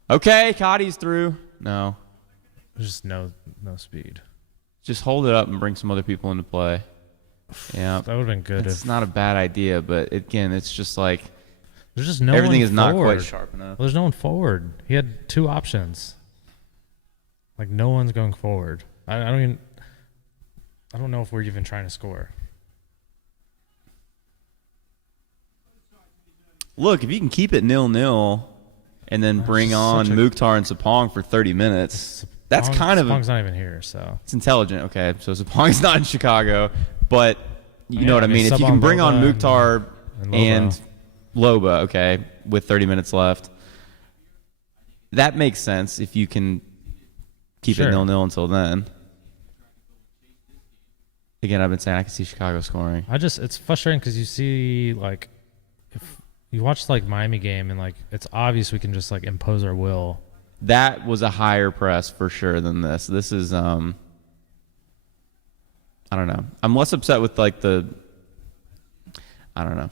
Okay, Cotty's through. No. There's just no speed. Just hold it up and bring some other people into play. Yeah. That would have been good. It's not a bad idea, but again, it's just like there's just no everything one is not forward. quite sharp enough. Well, there's no one forward. He had two options. Like no one's going forward. I don't know if we're even trying to score. Look, if you can keep it 0-0 and then bring on Mukhtar and Sapong for 30 minutes, that's kind of... Sapong's not even here, so... It's intelligent. Okay, so Sapong's not in Chicago, but you know what I mean? If you can bring on Mukhtar and Loba, okay, with 30 minutes left, that makes sense if you can keep it 0-0 until then. Again, I've been saying I can see Chicago scoring. It's frustrating because you see, like, if you watch, like, Miami game and, like, it's obvious we can just, like, impose our will. That was a higher press for sure than this. This is, I don't know. I'm less upset with, like, I don't know.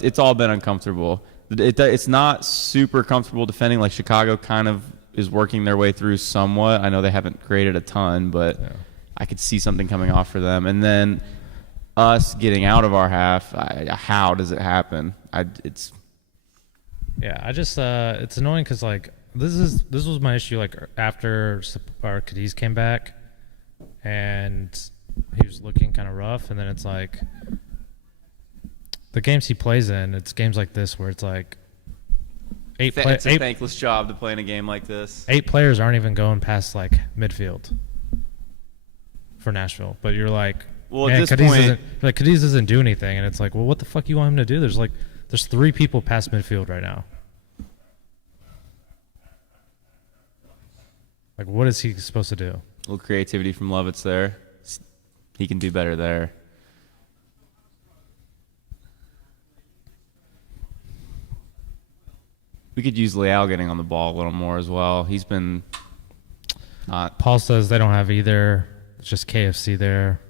It's all been uncomfortable. It's not super comfortable defending. Like, Chicago kind of is working their way through somewhat. I know they haven't created a ton, but I could see something coming off for them. And then us getting out of our half, how does it happen? It's annoying because, like, this was my issue, like, after our Cadiz came back and he was looking kind of rough, and then it's like the games he plays in, it's games like this where it's like it's a thankless job to play in a game like this. 8 players aren't even going past, like, midfield for Nashville, but you're like, well, at this point, Cadiz doesn't do anything, and it's like, well, what the fuck you want him to do? There's 3 people past midfield right now. Like, what is he supposed to do? A little creativity from Lovitz there. He can do better there. We could use Leal getting on the ball a little more as well. He's been not... Paul says they don't have either. It's just KFC there.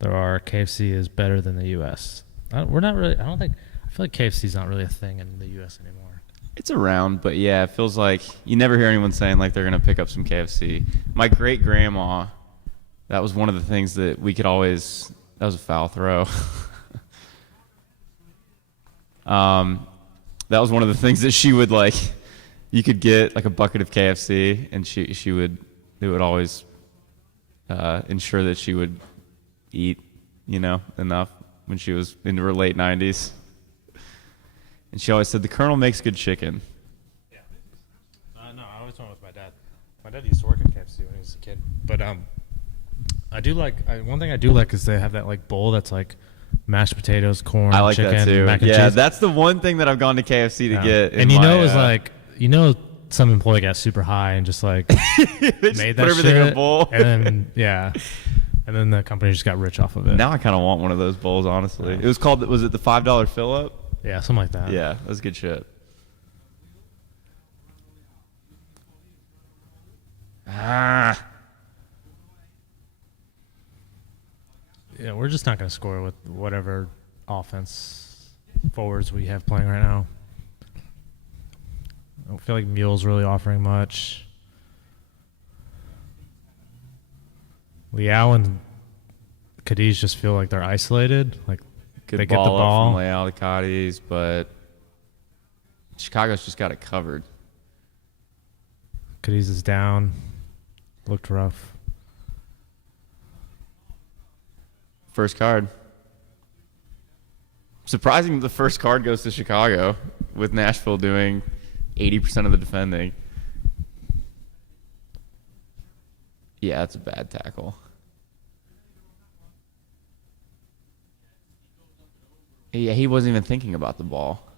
KFC is better than the U.S. We're not really... I feel like KFC's not really a thing in the U.S. anymore. It's around, but yeah, it feels like you never hear anyone saying like they're gonna pick up some KFC. My great grandma, that was one of the things that we could always. That was a foul throw. That was one of the things that she would like. You could get like a bucket of KFC, and it would always ensure that she would eat, enough when she was into her late 90s. And she always said, the Colonel makes good chicken. Yeah. No, I always went with my dad. My dad used to work at KFC when he was a kid. But I do like, one thing I do like is they have that like bowl that's like mashed potatoes, corn, I like chicken, that too. mac and Yeah, cheese. that's the one thing that I've gone to KFC to get. And it's like, some employee got super high and just like made that put everything in a shit, bowl. and then and then the company just got rich off of it. Now I kind of want one of those bowls, honestly. It was called, was it the $5 fill-up? Yeah, something like that. Yeah, that's good shit. Yeah, we're just not going to score with whatever offense forwards we have playing right now. I don't feel like Mule's really offering much. Liao and Cadiz just feel like they're isolated. Like Good they ball get the ball. up from Leal to Cadiz, but Chicago's just got it covered. Cadiz is down. Looked rough. First card. Surprising the first card goes to Chicago with Nashville doing 80% of the defending. Yeah, that's a bad tackle. Yeah, he wasn't even thinking about the ball.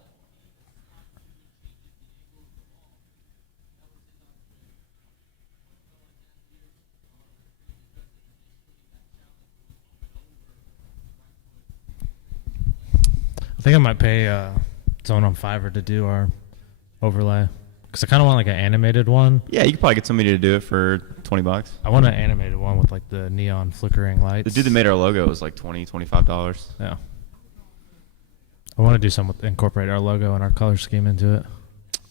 I think I might pay Zone on Fiverr to do our overlay because I kind of want like an animated one. Yeah, you could probably get somebody to do it for $20. I want an animated one with like the neon flickering lights. The dude that made our logo was like $20, $25. Yeah. I want to do something with incorporate our logo and our color scheme into it.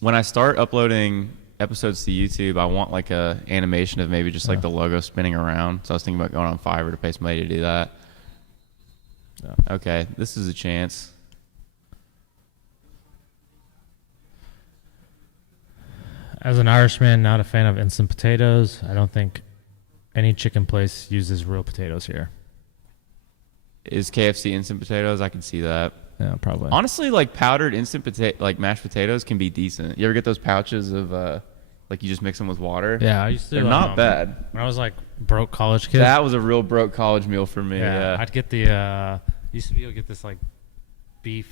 When I start uploading episodes to YouTube, I want like a animation of maybe just like the logo spinning around. So I was thinking about going on Fiverr to pay somebody to do that. Yeah. Okay, this is a chance. As an Irishman, not a fan of instant potatoes. I don't think any chicken place uses real potatoes here. Is KFC instant potatoes? I can see that. Yeah, probably. Honestly, like powdered instant potato, like mashed potatoes, can be decent. You ever get those pouches of, like you just mix them with water? Yeah, I used to. They're not bad. When I was like broke college kid. That was a real broke college meal for me. Yeah. I'd get the. Used to be able to get this like beef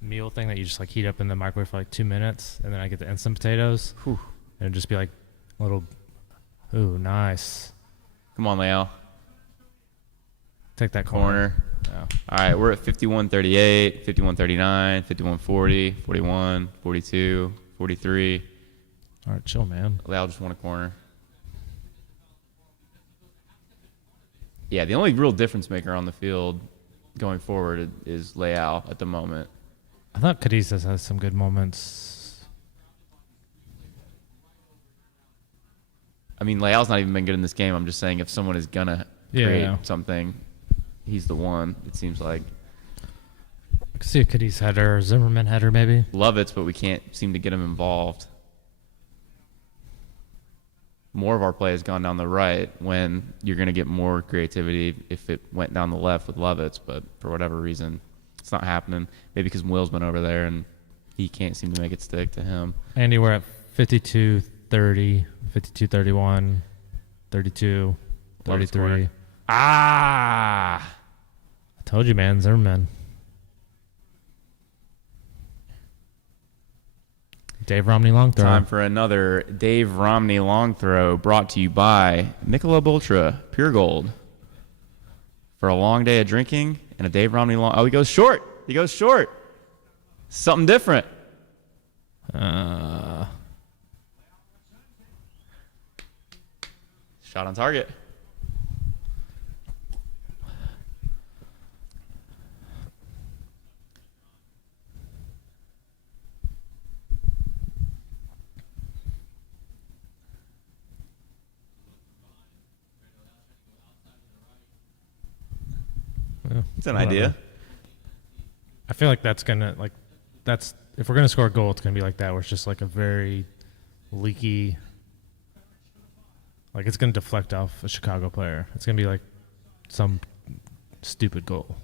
meal thing that you just like heat up in the microwave for like 2 minutes, and then I get the instant potatoes. Whew. And it'd just be like little. Ooh, nice. Come on, Leo. Take that corner. Yeah. All right, we're at 51-38, 51-39, 51-40, 41, 42, 43. All right, chill, man. Leo just won a corner. Yeah, the only real difference maker on the field going forward is Leal at the moment. I thought Cadiz has some good moments. I mean, Leal's not even been good in this game. I'm just saying if someone is going to create something, he's the one, it seems like. I could see a Cadiz header, Zimmerman header maybe. Lovitz, but we can't seem to get him involved. More of our play has gone down the right when you're going to get more creativity if it went down the left with Lovitz, but for whatever reason, it's not happening. Maybe because Will's been over there and he can't seem to make it stick to him. Andy, we're at 52-30, 52-31, 32, 33. I told you, man. Zimmerman. Dave Romney long throw. Time for another Dave Romney long throw brought to you by Michelob Ultra Pure Gold. For a long day of drinking and a Dave Romney long... Oh, he goes short. He goes short. Something different. Shot on target. It's an idea. I feel like that's if we're gonna score a goal, it's gonna be like that, where it's just like a very leaky, like it's gonna deflect off a Chicago player. It's gonna be like some stupid goal.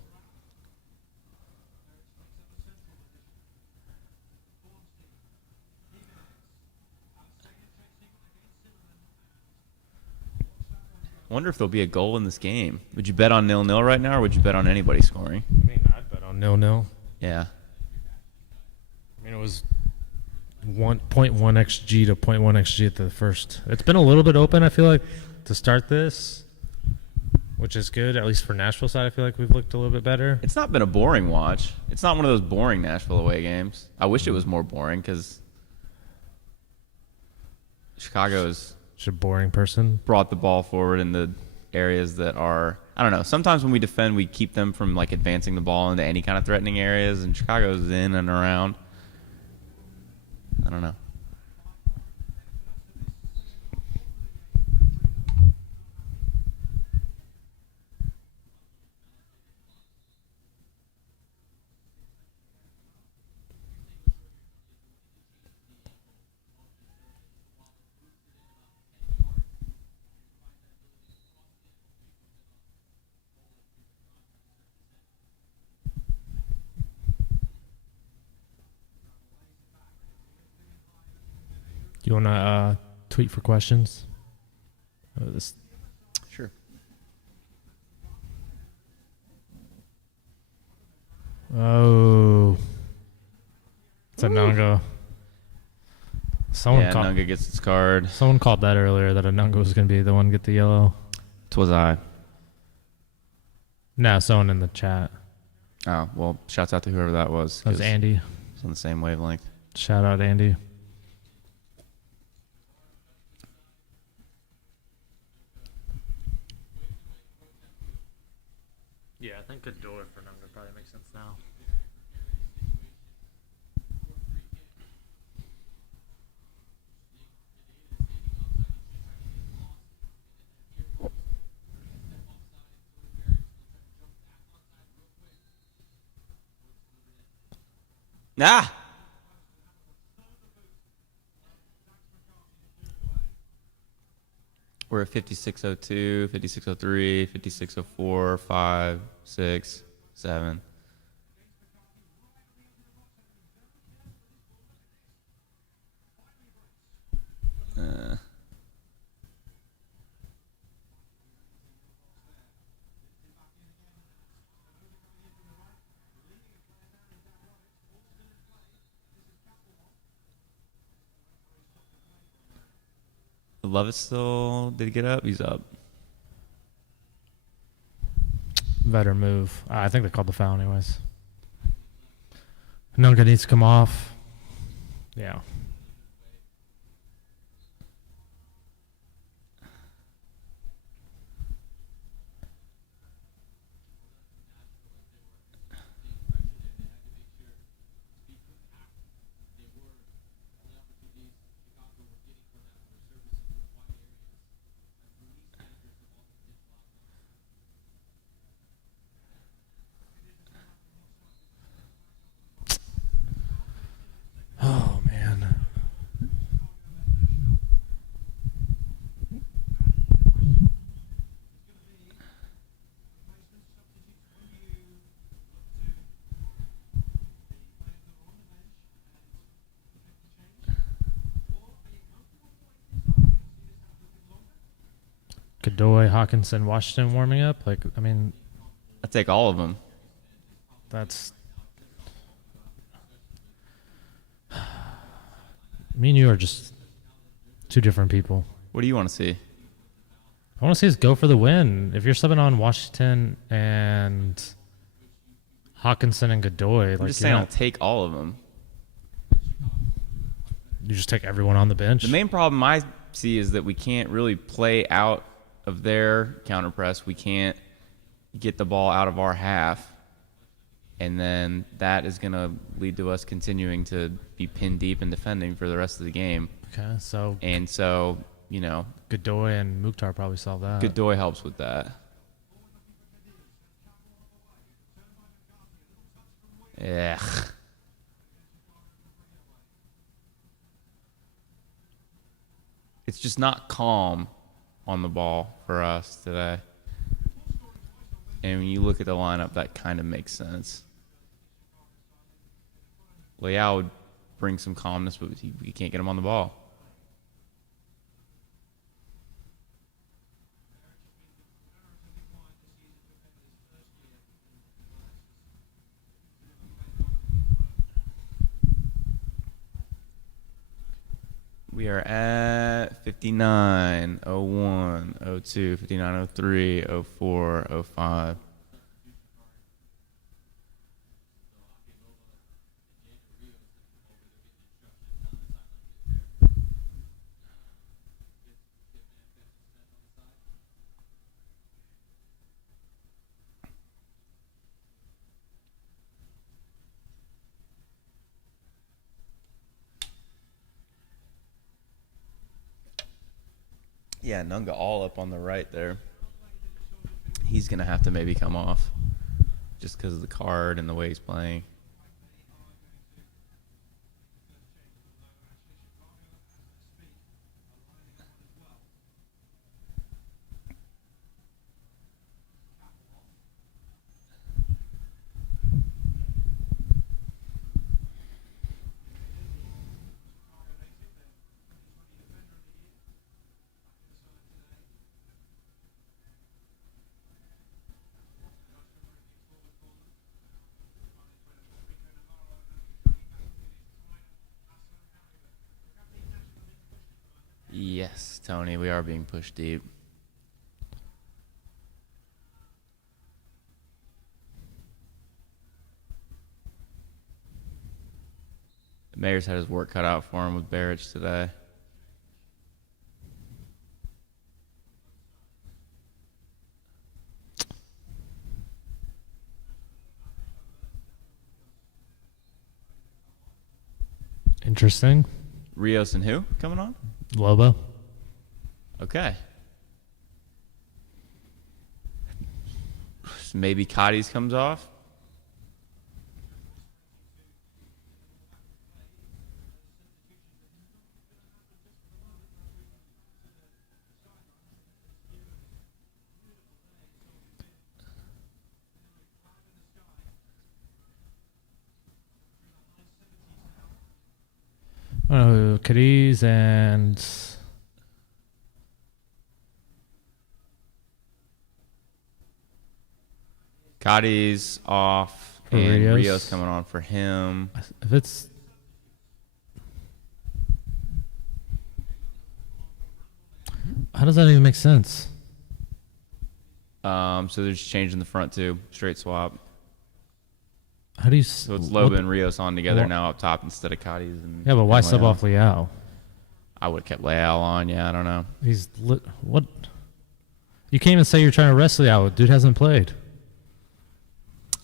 I wonder if there'll be a goal in this game. Would you bet on 0-0 right now, or would you bet on anybody scoring? I mean, I'd bet on 0-0. Yeah. I mean, it was 1.1 xG to 0.1 xG at the first. It's been a little bit open, I feel like, to start this, which is good. At least for Nashville side, I feel like we've looked a little bit better. It's not been a boring watch. It's not one of those boring Nashville away games. I wish it was more boring because Chicago's a boring person. Brought the ball forward in the areas that are, I don't know. Sometimes when we defend, we keep them from like advancing the ball into any kind of threatening areas, and Chicago's in and around. I don't know. You want to tweet for questions? Sure. Oh. It's Ananga. Ananga gets its card. Someone called that earlier, that Ananga was going to be the one to get the yellow. Twas I. No, someone in the chat. Oh, well, shouts out to whoever that was. That was Andy. It's on the same wavelength. Shout out, Andy. Yeah, I think Godoy for Nanga probably makes sense now. Ah! We're at 5602, 5603, 5604, 5, 6, 7. Love it still. Did he get up? He's up. Better move. I think they called the foul anyways. Nunga needs to come off. Yeah. Oh, man. Godoy, Hawkinson, Washington warming up. Like, I mean, I take all of them. That's. Me and you are just two different people. What do you want to see? I want to see us go for the win. If you're subbing on Washington and Hawkinson and Godoy, I'm just saying I'll take all of them. You just take everyone on the bench? The main problem I see is that we can't really play out of their counter press. We can't get the ball out of our half. And then that is going to lead to us continuing to be pinned deep in defending for the rest of the game. Okay, so... And so, you know... Godoy and Mukhtar probably solve that. Godoy helps with that. Yeah. It's just not calm on the ball for us today. And when you look at the lineup, that kind of makes sense. Leao would bring some calmness, but we can't get him on the ball. We are at 59, 01, 02, 59, 03, 04, 05. Yeah, Nunga all up on the right there. He's going to have to maybe come off just because of the card and the way he's playing. Yes, Tony, we are being pushed deep. The Mayor's had his work cut out for him with Barrich today. Interesting. Rios and who coming on? Lobo. Okay. So maybe Cotties comes off. Oh, Cadiz and Cotties off and Rios coming on for him. If it's how does that even make sense? So they're just changing the front too, straight swap. How do you? So it's Loba and Rios on together now up top instead of Cotties. And yeah, but why and sub off Leao? I would have kept Leao on. Yeah, I don't know. What? You can't even say you're trying to rest Leao. Dude hasn't played.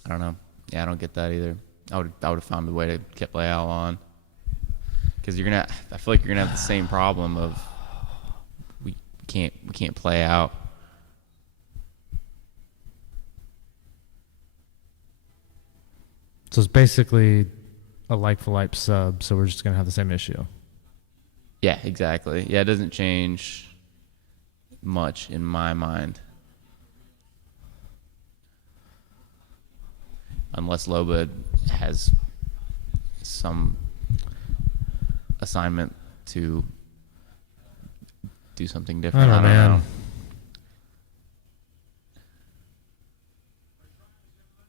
I don't know. Yeah, I don't get that either. I would have found a way to keep Leao on because you're gonna. I feel like you're gonna have the same problem of we can't play out. So it's basically a like-for-like sub, so we're just going to have the same issue. Yeah, exactly. Yeah, it doesn't change much in my mind. Unless Loba has some assignment to do something different. I don't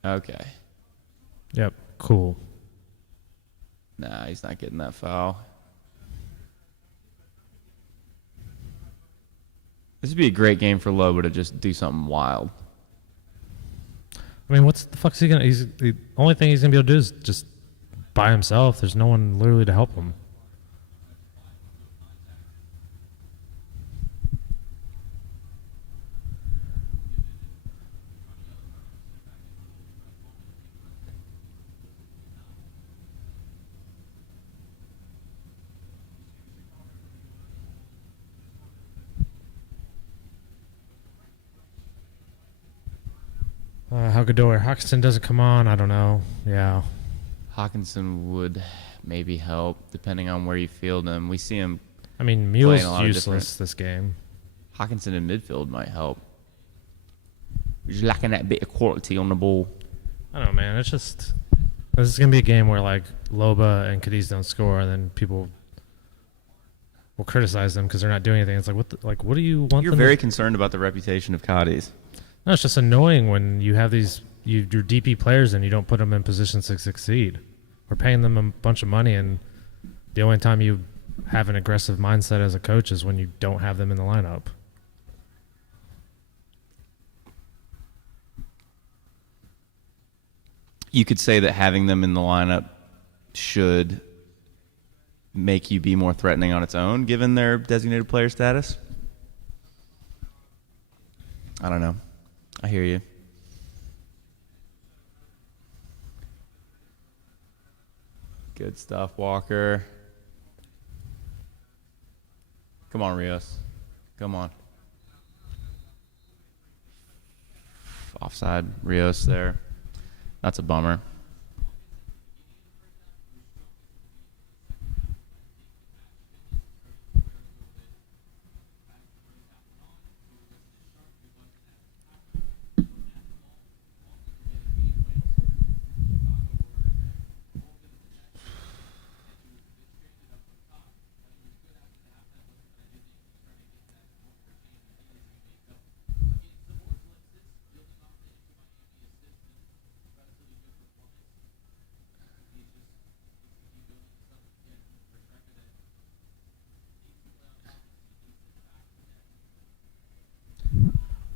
know. Okay. Yep, cool. Nah, he's not getting that foul. This would be a great game for Loba to just do something wild. I mean, what's the fuck's he gonna? The only thing he's gonna be able to do is just by himself. There's no one literally to help him. How Godoy Hoxton doesn't come on, I don't know. Yeah. Hawkinson would maybe help, depending on where you field him. We see him. I mean, Mule's useless this game. Hawkinson in midfield might help. We're just lacking that bit of quality on the ball. I don't know, man. It's just this is gonna be a game where like Loba and Cadiz don't score, and then people will criticize them because they're not doing anything. It's like, what do you want? You're very concerned about the reputation of Cadiz. No, it's just annoying when you have your DP players and you don't put them in positions to succeed. We're paying them a bunch of money, and the only time you have an aggressive mindset as a coach is when you don't have them in the lineup. You could say that having them in the lineup should make you be more threatening on its own, given their designated player status. I don't know. I hear you. Good stuff, Walker. Come on, Rios. Come on. Offside, Rios there. That's a bummer.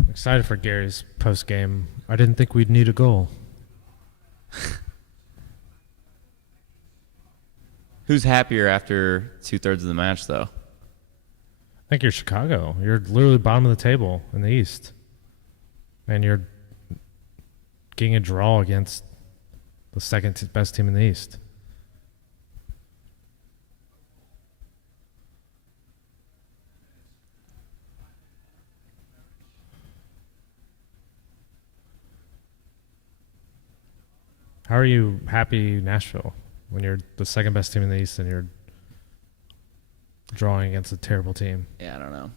Excited for Gary's post game. I didn't think we'd need a goal. Who's happier after 2/3 of the match, though? I think you're Chicago. You're literally bottom of the table in the East, and you're getting a draw against the second best team in the East. How are you happy Nashville when you're the second best team in the East and you're drawing against a terrible team? Yeah, I don't know.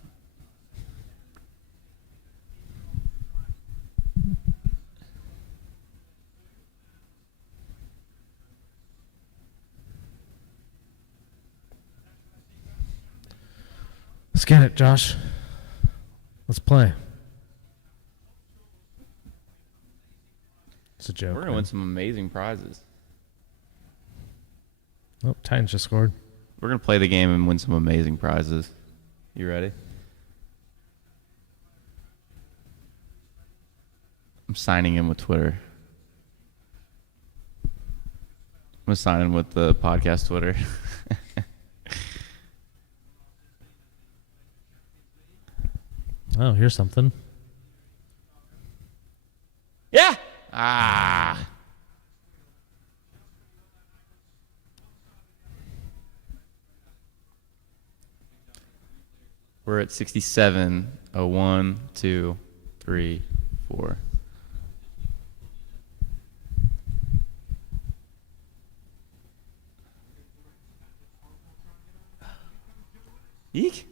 Let's get it, Josh. Let's play. It's a joke. We're going to win some amazing prizes. Oh, Titans just scored. We're going to play the game and win some amazing prizes. You ready? I'm signing in with Twitter. I'm going to sign in with the podcast Twitter. Oh, here's something. Yeah! Ah. We're at 67. 1, 2, 3, 4. Eek.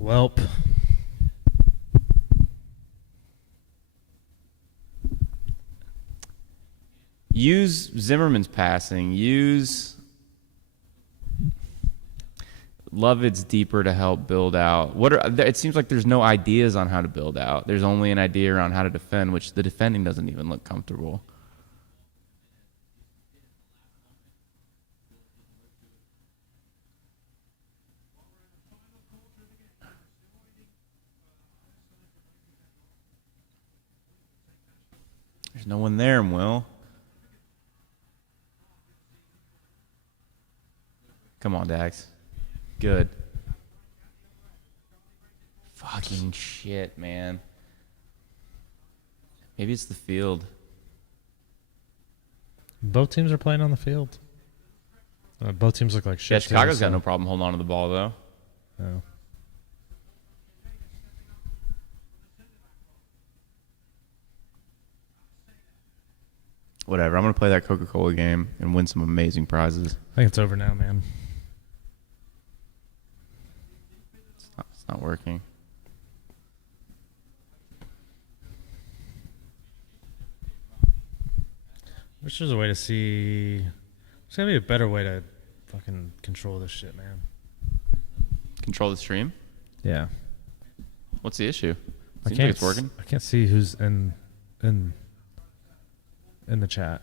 Welp. Use Zimmerman's passing. Use Lovett's deeper to help build out. It seems like there's no ideas on how to build out. There's only an idea on how to defend, which the defending doesn't even look comfortable. There's no one there, Will. Come on, Dax. Good. Fucking shit, man. Maybe it's the field. Both teams are playing on the field. Both teams look like shit. Yeah, Chicago's got no problem holding on to the ball, though. No. Whatever. I'm going to play that Coca-Cola game and win some amazing prizes. I think it's over now, man. It's not working. Wish there's a way to see. There's got to be a better way to fucking control this shit, man. Control the stream? Yeah. What's the issue? I Seems like it's working. I can't see who's in the chat.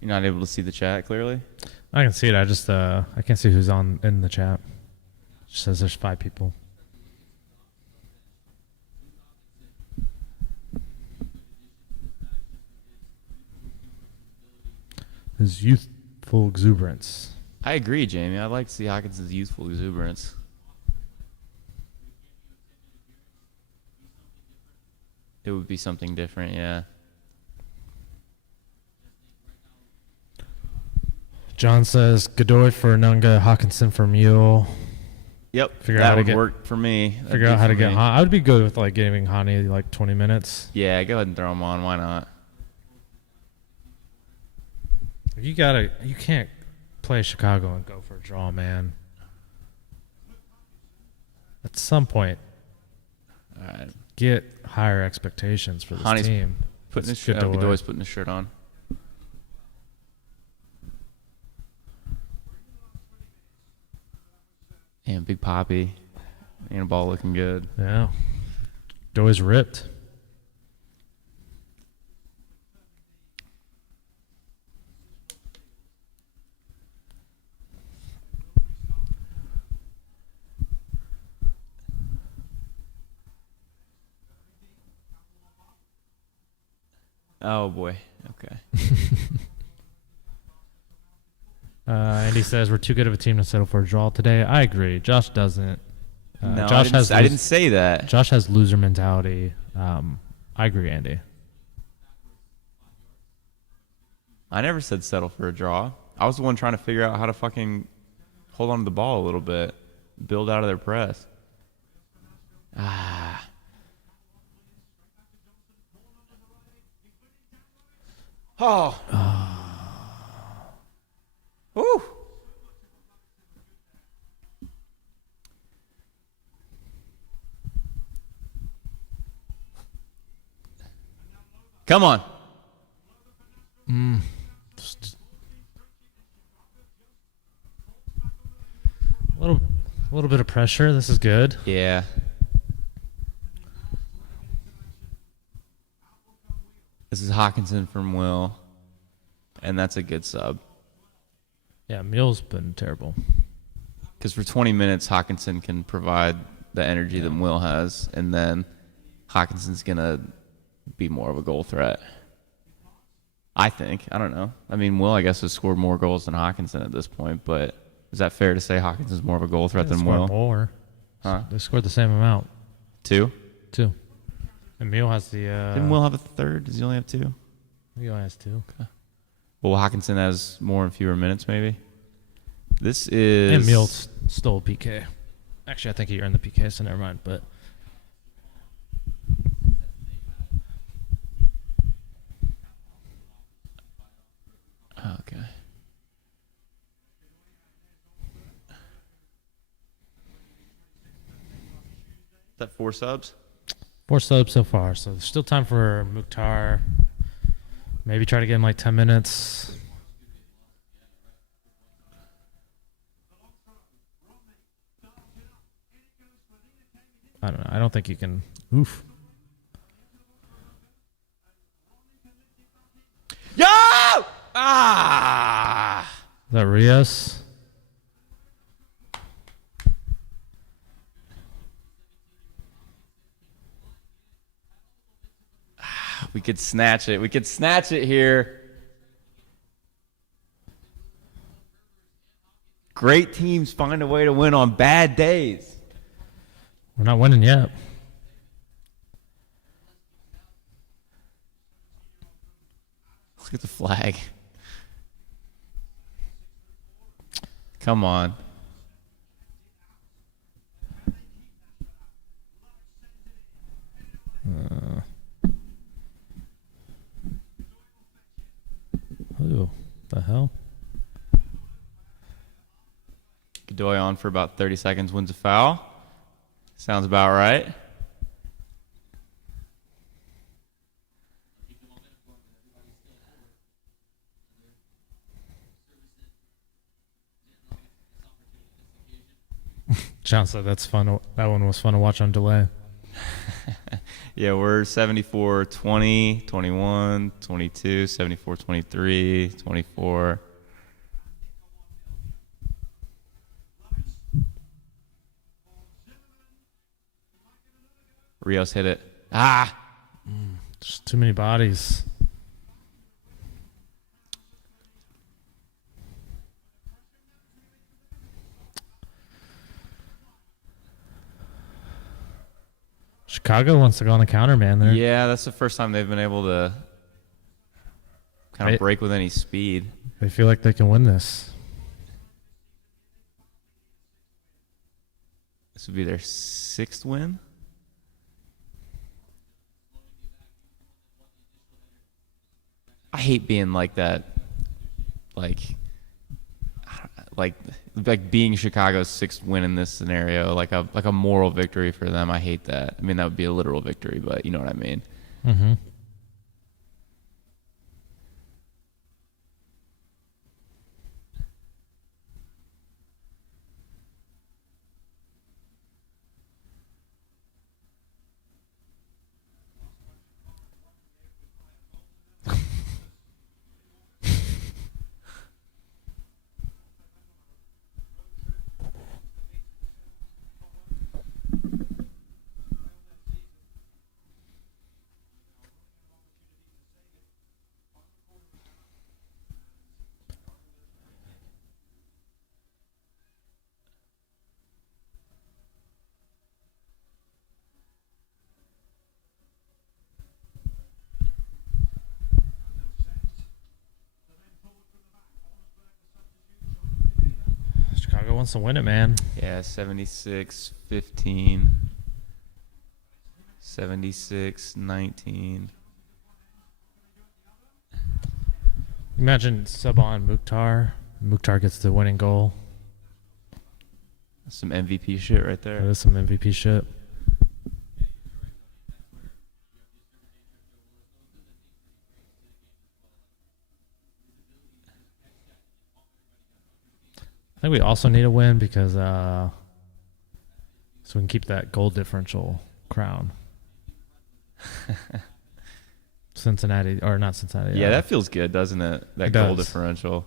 You're not able to see the chat clearly? I can see it. I just I can't see who's in the chat. It just says there's 5 people. His youthful exuberance. I agree, Jamie. I'd like to see Hawkins' youthful exuberance. It would be something different, yeah. John says Godoy for Nunga, Hawkinson for Mule. Yep, Figure out that how to would get- work for me. Figure out how to get. I would be good with like giving Hani like 20 minutes. Yeah, go ahead and throw him on. Why not? You can't play Chicago and go for a draw, man. At some point, All right. get higher expectations for this Hani's team. Putting his It's shirt. Godoy. Godoy's putting his shirt on. And Big Poppy. And a ball looking good. Yeah. Godoy's ripped. Oh, boy. Okay. Andy says we're too good of a team to settle for a draw today. I agree. Josh doesn't. No, Josh I didn't say that. Josh has loser mentality. I agree, Andy. I never said settle for a draw. I was the one trying to figure out how to fucking hold on to the ball a little bit. Build out of their press. Ah. Oh. Woo. Come on. A little bit of pressure. This is good. Yeah. This is Hawkinson from Will. And that's a good sub. Yeah, Mule's been terrible. Because for 20 minutes, Hawkinson can provide the energy that Will has. And then Hawkinson's going to be more of a goal threat. I think. I don't know. I mean, Will, I guess, has scored more goals than Hawkinson at this point. But is that fair to say Hawkinson's more of a goal threat than Will? More. Huh? They scored the same amount. 2? 2. And Mule has the... Didn't Will have a third? Does he only have 2? Mule has 2. Okay. Well, Hawkinson has more and fewer minutes, maybe. This is... And Mule stole PK. Actually, I think he earned the PK, so never mind. But okay. Is that 4 subs? 4 subs so far, so there's still time for Mukhtar. Maybe try to get him like 10 minutes. I don't know. I don't think you can. Oof. Yo! Ah! Is that Rios? We could snatch it. We could snatch it here. Great teams find a way to win on bad days. We're not winning yet. Look at the flag. Come on. Ooh, the hell? Godoy on for about 30 seconds, wins a foul. Sounds about right. John said that's fun. That one was fun to watch on delay. Yeah, we're 74, 20, 21, 22, 74, 23, 24. Rios hit it. Just too many bodies. Chicago wants to go on the counter, man. Yeah, that's the first time they've been able to kind of break with any speed. They feel like they can win this. This would be their 6th win. I hate being like that. Like being Chicago's 6th win in this scenario, like a moral victory for them. I hate that. I mean, that would be a literal victory, but you know what I mean. Mm-hmm. Chicago wants to win it, man. Yeah, 76-15. 76-19. Imagine Saban Mukhtar. Mukhtar gets the winning goal. Some MVP shit right there. That is some MVP shit. I think we also need a win because so we can keep that goal differential crown. Cincinnati, or not Cincinnati. Yeah, that feels good, doesn't it? That goal differential.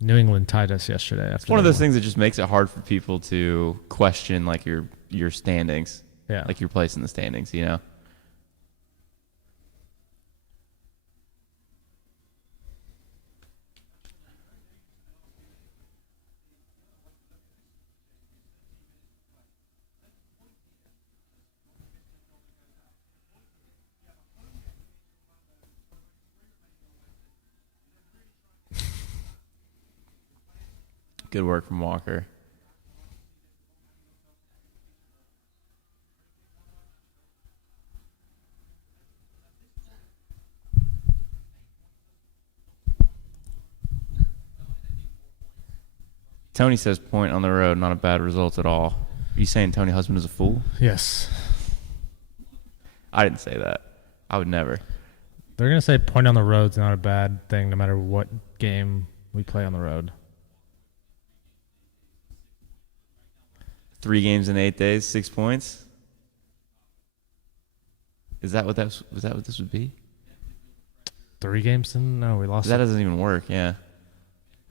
New England tied us yesterday. It's one of those things that just makes it hard for people to question like your standings. Yeah. Like your place in the standings, you know? Good work from Walker. Tony says point on the road, not a bad result at all. Are you saying Tony Husband is a fool? Yes. I didn't say that. I would never. They're going to say point on the road's not a bad thing no matter what game we play on the road. 3 games in 8 days, 6 points. Was that what this would be? 3 games in? No, we lost. That doesn't even work. Yeah.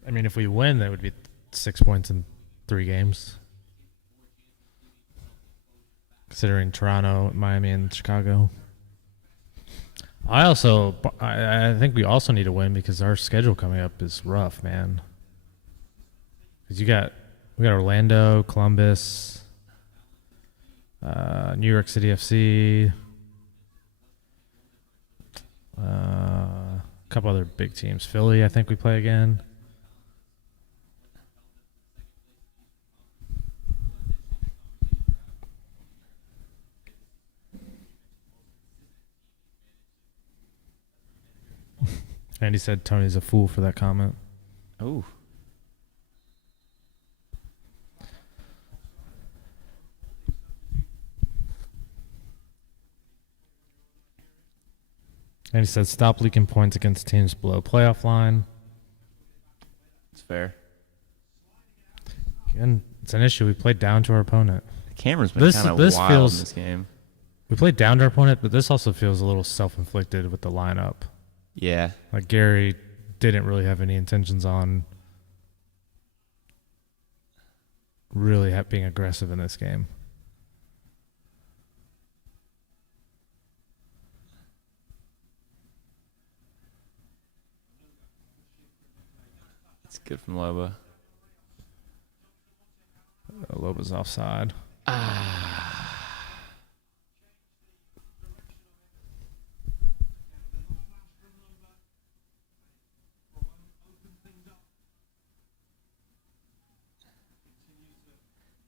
I mean, if we win, that would be 6 points in 3 games. Considering Toronto, Miami, and Chicago. I think we also need to win because our schedule coming up is rough, man. Because we got Orlando, Columbus, New York City FC, a couple other big teams. Philly, I think we play again. Andy said Tony's a fool for that comment. Oh. And he said, stop leaking points against teams below playoff line. It's fair. Again, it's an issue. We played down to our opponent. The camera's been kind of wild in this game. We played down to our opponent, but this also feels a little self-inflicted with the lineup. Yeah. Like Gary didn't really have any intentions on really being aggressive in this game. It's good from Loba. Loba's offside.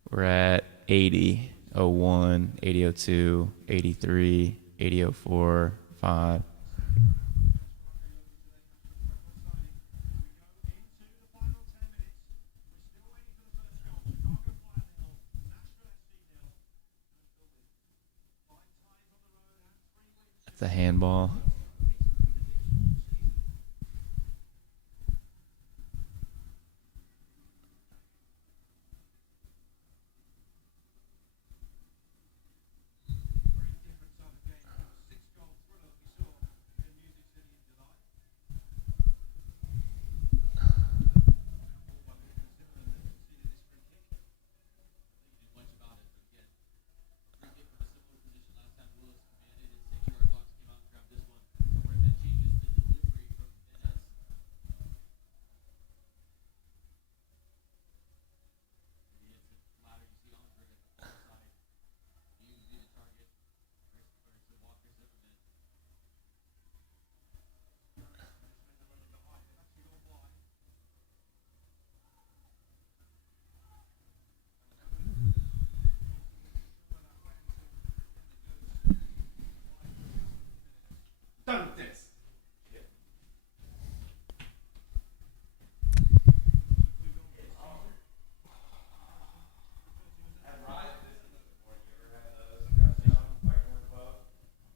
We're at 80, 01, 80, 02, 83, 80, 04, 5. That's a handball.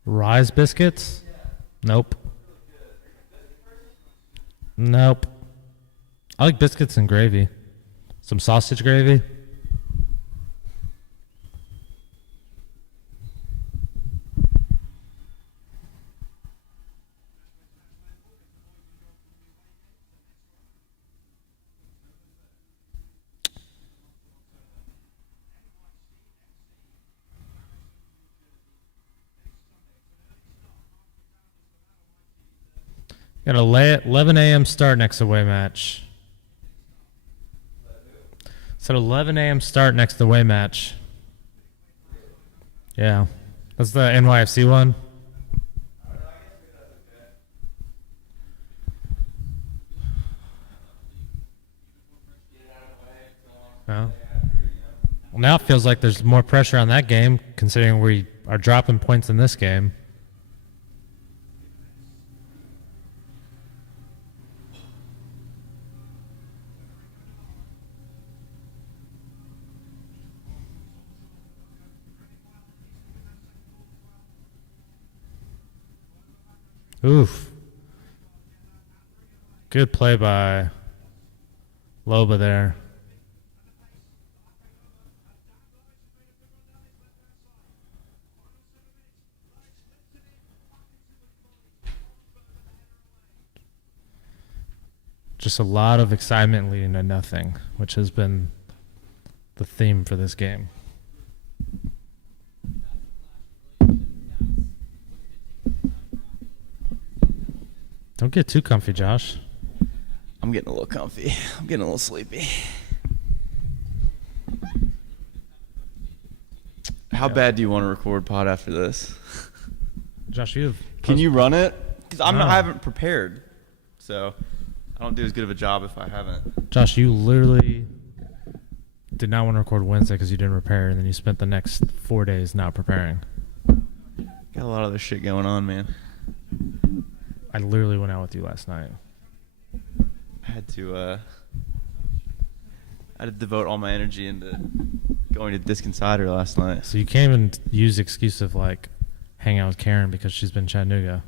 Rise biscuits? Nope. Nope. I like biscuits and gravy. Some sausage gravy. Got a 11 a.m. start next away match. It's at 11 a.m. start next away match. Yeah. That's the NYFC one. Yeah. Well, now it feels like there's more pressure on that game, considering we are dropping points in this game. Oof. Good play by Loba there. Just a lot of excitement leading to nothing, which has been the theme for this game. Don't get too comfy, Josh. I'm getting a little comfy. I'm getting a little sleepy. how bad do you want to record pod after this? Josh, you have. Can you run it? Because I haven't prepared, so I don't do as good of a job if I haven't. Josh, you literally did not want to record Wednesday because you didn't prepare, and then you spent the next 4 days not preparing. Got a lot of other shit going on, man. I literally went out with you last night. I had to devote all my energy into going to Disc Insider last night. So you can't even use the excuse of like hang out with Karen because she's been in Chattanooga.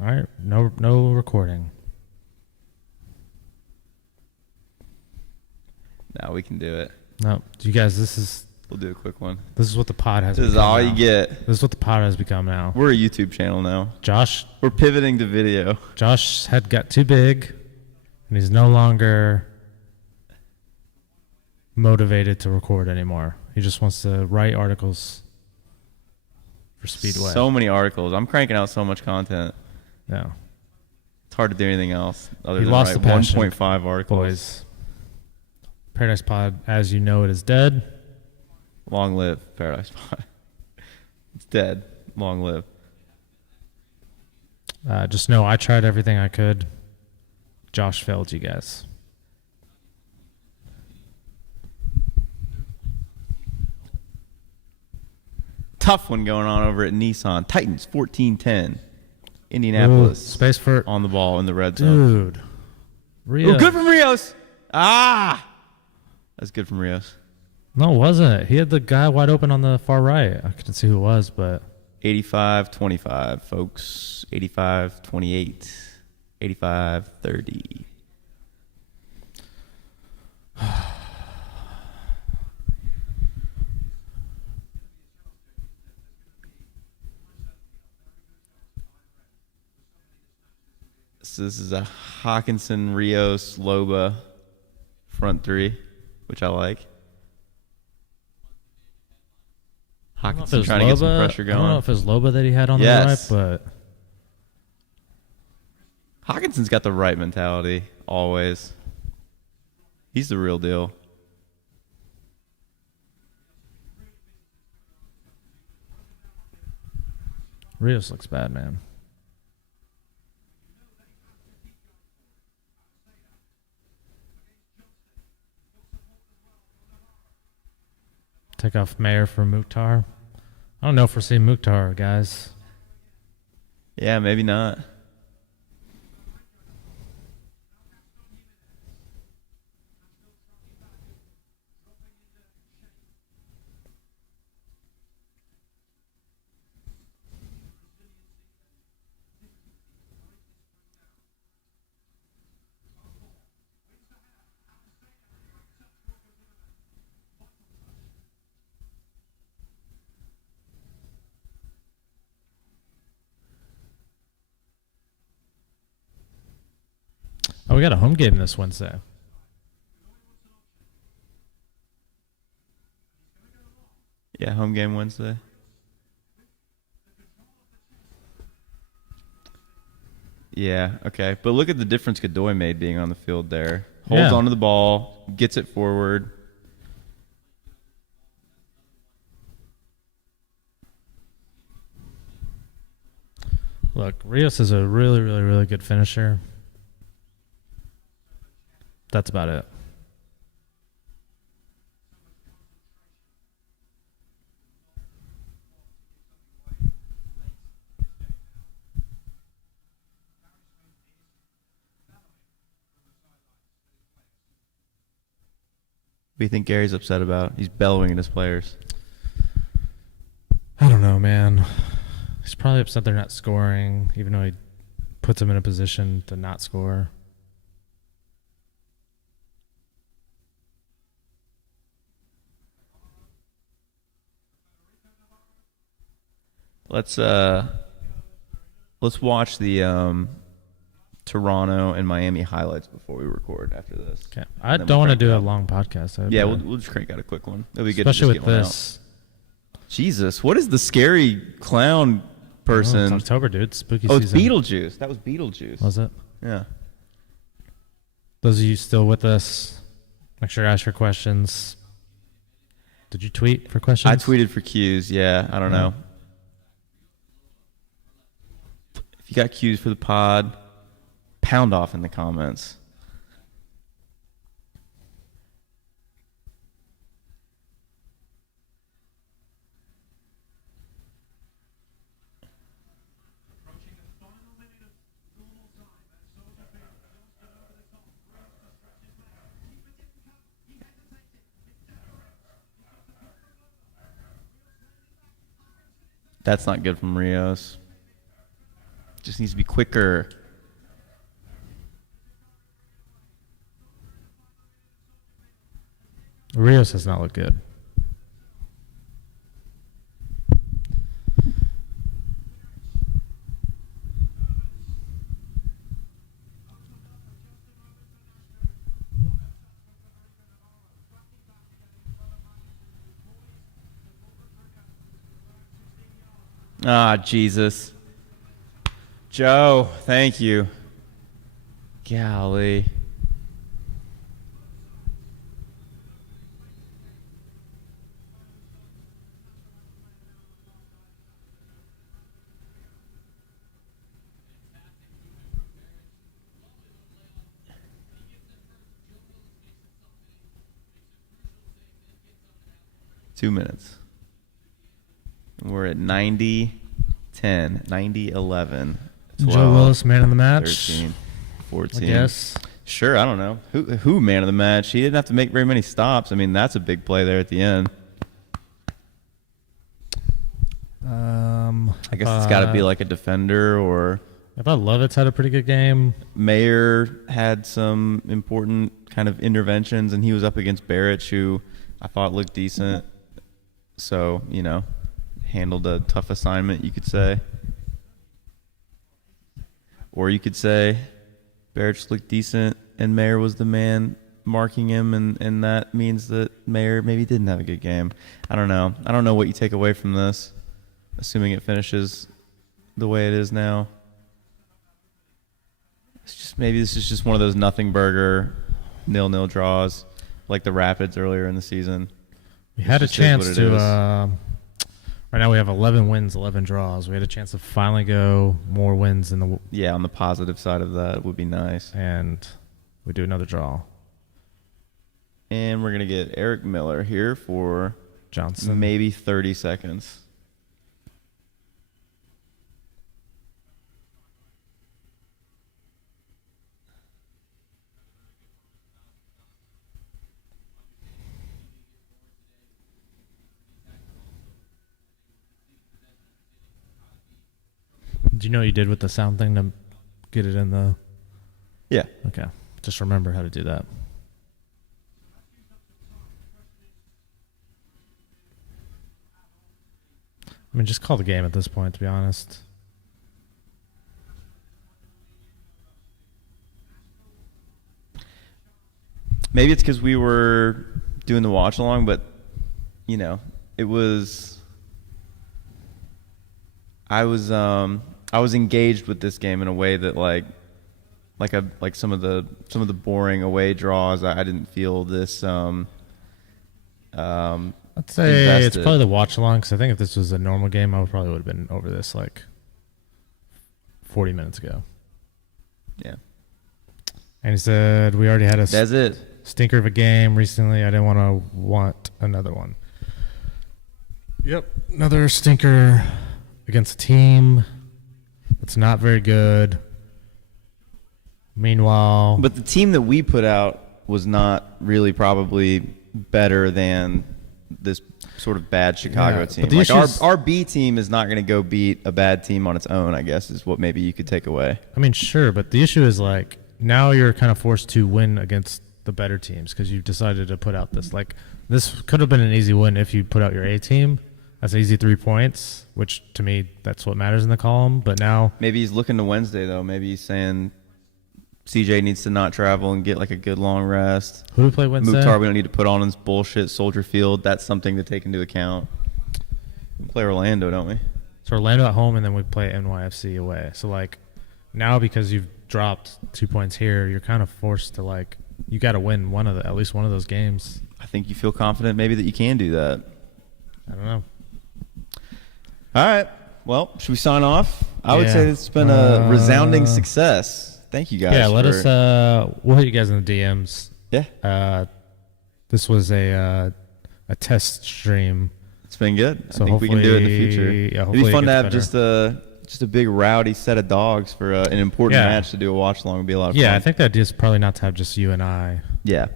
All right, no recording. No, we can do it. No, you guys, We'll do a quick one. this is what the pod has. This is all you get. This is what the pod has become now. We're a YouTube channel now. Josh, we're pivoting to video. Josh had got too big, and he's no longer motivated to record anymore. He just wants to write articles for Speedway. So many articles. I'm cranking out so much content. No. It's hard to do anything else other He than lost write the passion, 1.5 articles. Boys. Paradise Pod, as you know, it is dead. Long live Paradise Pod. It's dead. Long live. Just know I tried everything I could. Josh failed you guys. Tough one going on over at Nissan. Titans 14-10. Indianapolis. Ooh, space for on the ball in the red zone. Dude. Rios. Ooh, good from Rios. That's good from Rios. No, it wasn't. He had the guy wide open on the far right. I couldn't see who it was, but 85-25, folks. 85-28. 85-30. So this is a Hawkinson, Rios, Loba front three, which I like. Hawkinson trying to get some pressure going. I don't know if it was Loba that he had on the right, but Hawkinson's got the right mentality always. He's the real deal. Rios looks bad, man. Take off Mayer for Mukhtar. I don't know if we're seeing Mukhtar, guys. Yeah, maybe not. Oh, we got a home game this Wednesday. Yeah, home game Wednesday. Yeah, okay. But look at the difference Godoy made being on the field there. Holds onto the ball, gets it forward. Look, Rios is a really, really, really good finisher. That's about it. What do you think Gary's upset about? He's bellowing at his players. I don't know, man. He's probably upset they're not scoring, even though he puts them in a position to not score. Let's watch the Toronto and Miami highlights before we record after this. Okay. I don't want to do a long podcast. Yeah, we'll just crank out a quick one. It'll be good, especially to just with get this. One out. Jesus, what is the scary clown person? It's October, dude. Spooky season. season. It's Beetlejuice. That was Beetlejuice. Was it? Yeah. Those of you still with us, make sure to ask your questions. Did you tweet for questions? I tweeted for Q's. Yeah, I don't know. If you got Q's for the pod, pound off in the comments. That's not good from Rios. Just needs to be quicker. Rios does not look good. Ah, Jesus. Joe, thank you. Golly. Two minutes. We're at 90-10, 90-11, 12, Joe Willis, man of the match. 13, 14. Yes. Sure, I don't know. Who man of the match? He didn't have to make very many stops. I mean, that's a big play there at the end. I guess it's got to be like a defender or... I thought Lovitz had a pretty good game. Mayer had some important kind of interventions, and he was up against Barrett, who I thought looked decent. So, you know, handled a tough assignment, you could say. Or you could say Barrett just looked decent and Mayer was the man marking him, and that means that Mayer maybe didn't have a good game. I don't know. I don't know what you take away from this, assuming it finishes the way it is now. It's just maybe this is just one of those nothing burger 0-0 draws like the Rapids earlier in the season. We had a chance to right now we have 11 wins, 11 draws. We had a chance to finally go more wins in the... Yeah, on the positive side of that would be nice. And we do another draw. And we're going to get Eric Miller here for Johnson. Maybe 30 seconds. Do you know what you did with the sound thing to get it in the... Yeah. Okay. Just remember how to do that. I mean, just call the game at this point, to be honest. Maybe it's because we were doing the watch along, but, you know, it was... I was engaged with this game in a way that like some of the boring away draws. I didn't feel this. I'd say invested. It's probably the watch along, because I think if this was a normal game, I would have been over this like 40 minutes ago. Yeah. And he said we already had a That's it. Stinker of a game recently. I didn't want another one. Yep, another stinker against a team that's not very good. Meanwhile... But the team that we put out was not really probably better than this sort of bad Chicago team. But the like issues, our B team is not going to go beat a bad team on its own, I guess, is what maybe you could take away. I mean, sure, but the issue is like now you're kind of forced to win against the better teams because you've decided to put out this. Like, this could have been an easy win if you put out your A team. That's an easy 3 points, which to me, that's what matters in the column. But now... Maybe he's looking to Wednesday, though. Maybe he's saying CJ needs to not travel and get like a good long rest. Who do we play Wednesday? Mukhtar, we don't need to put on his bullshit Soldier Field. That's something to take into account. We play Orlando, don't we? So Orlando at home, and then we play NYFC away. So, like, now because you've dropped 2 points here, you're kind of forced to like you got to win at least one of those games. I think you feel confident maybe that you can do that. I don't know. All right. Well, should we sign off? I would say it's been a resounding success. Thank you guys. Yeah, let us. We'll hit you guys in the DMs. Yeah. This was a test stream. It's been good. So I think we can do it in the future. Yeah, it'd be fun to have just a big rowdy set of dogs for an important match to do a watch along. Would be a lot of fun. Yeah, I think the idea is probably not to have just you and I. Yeah.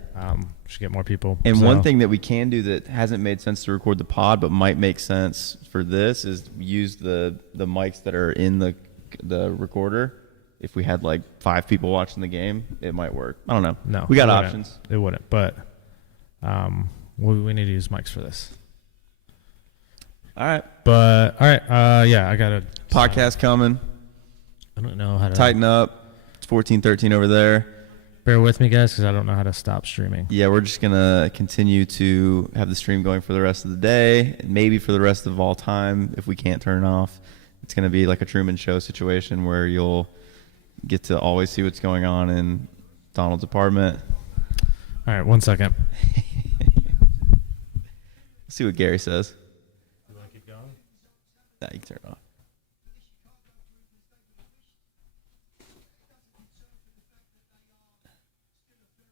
Should get more people. And one thing that we can do that hasn't made sense to record the pod but might make sense for this is use the mics that are in the recorder. If we had like 5 people watching the game, it might work. I don't know. No, we got options. It wouldn't, but we need to use mics for this. All right. But all right, yeah, I got a podcast coming. I don't know how to tighten up. It's 14:13 over there. Bear with me, guys, because I don't know how to stop streaming. Yeah, we're just going to continue to have the stream going for the rest of the day, and maybe for the rest of all time if we can't turn it off. It's going to be like a Truman Show situation where you'll get to always see what's going on in Donald's apartment. All right, 1 second. Let's see what Gary says. You want to keep going? Nah, you can turn it off.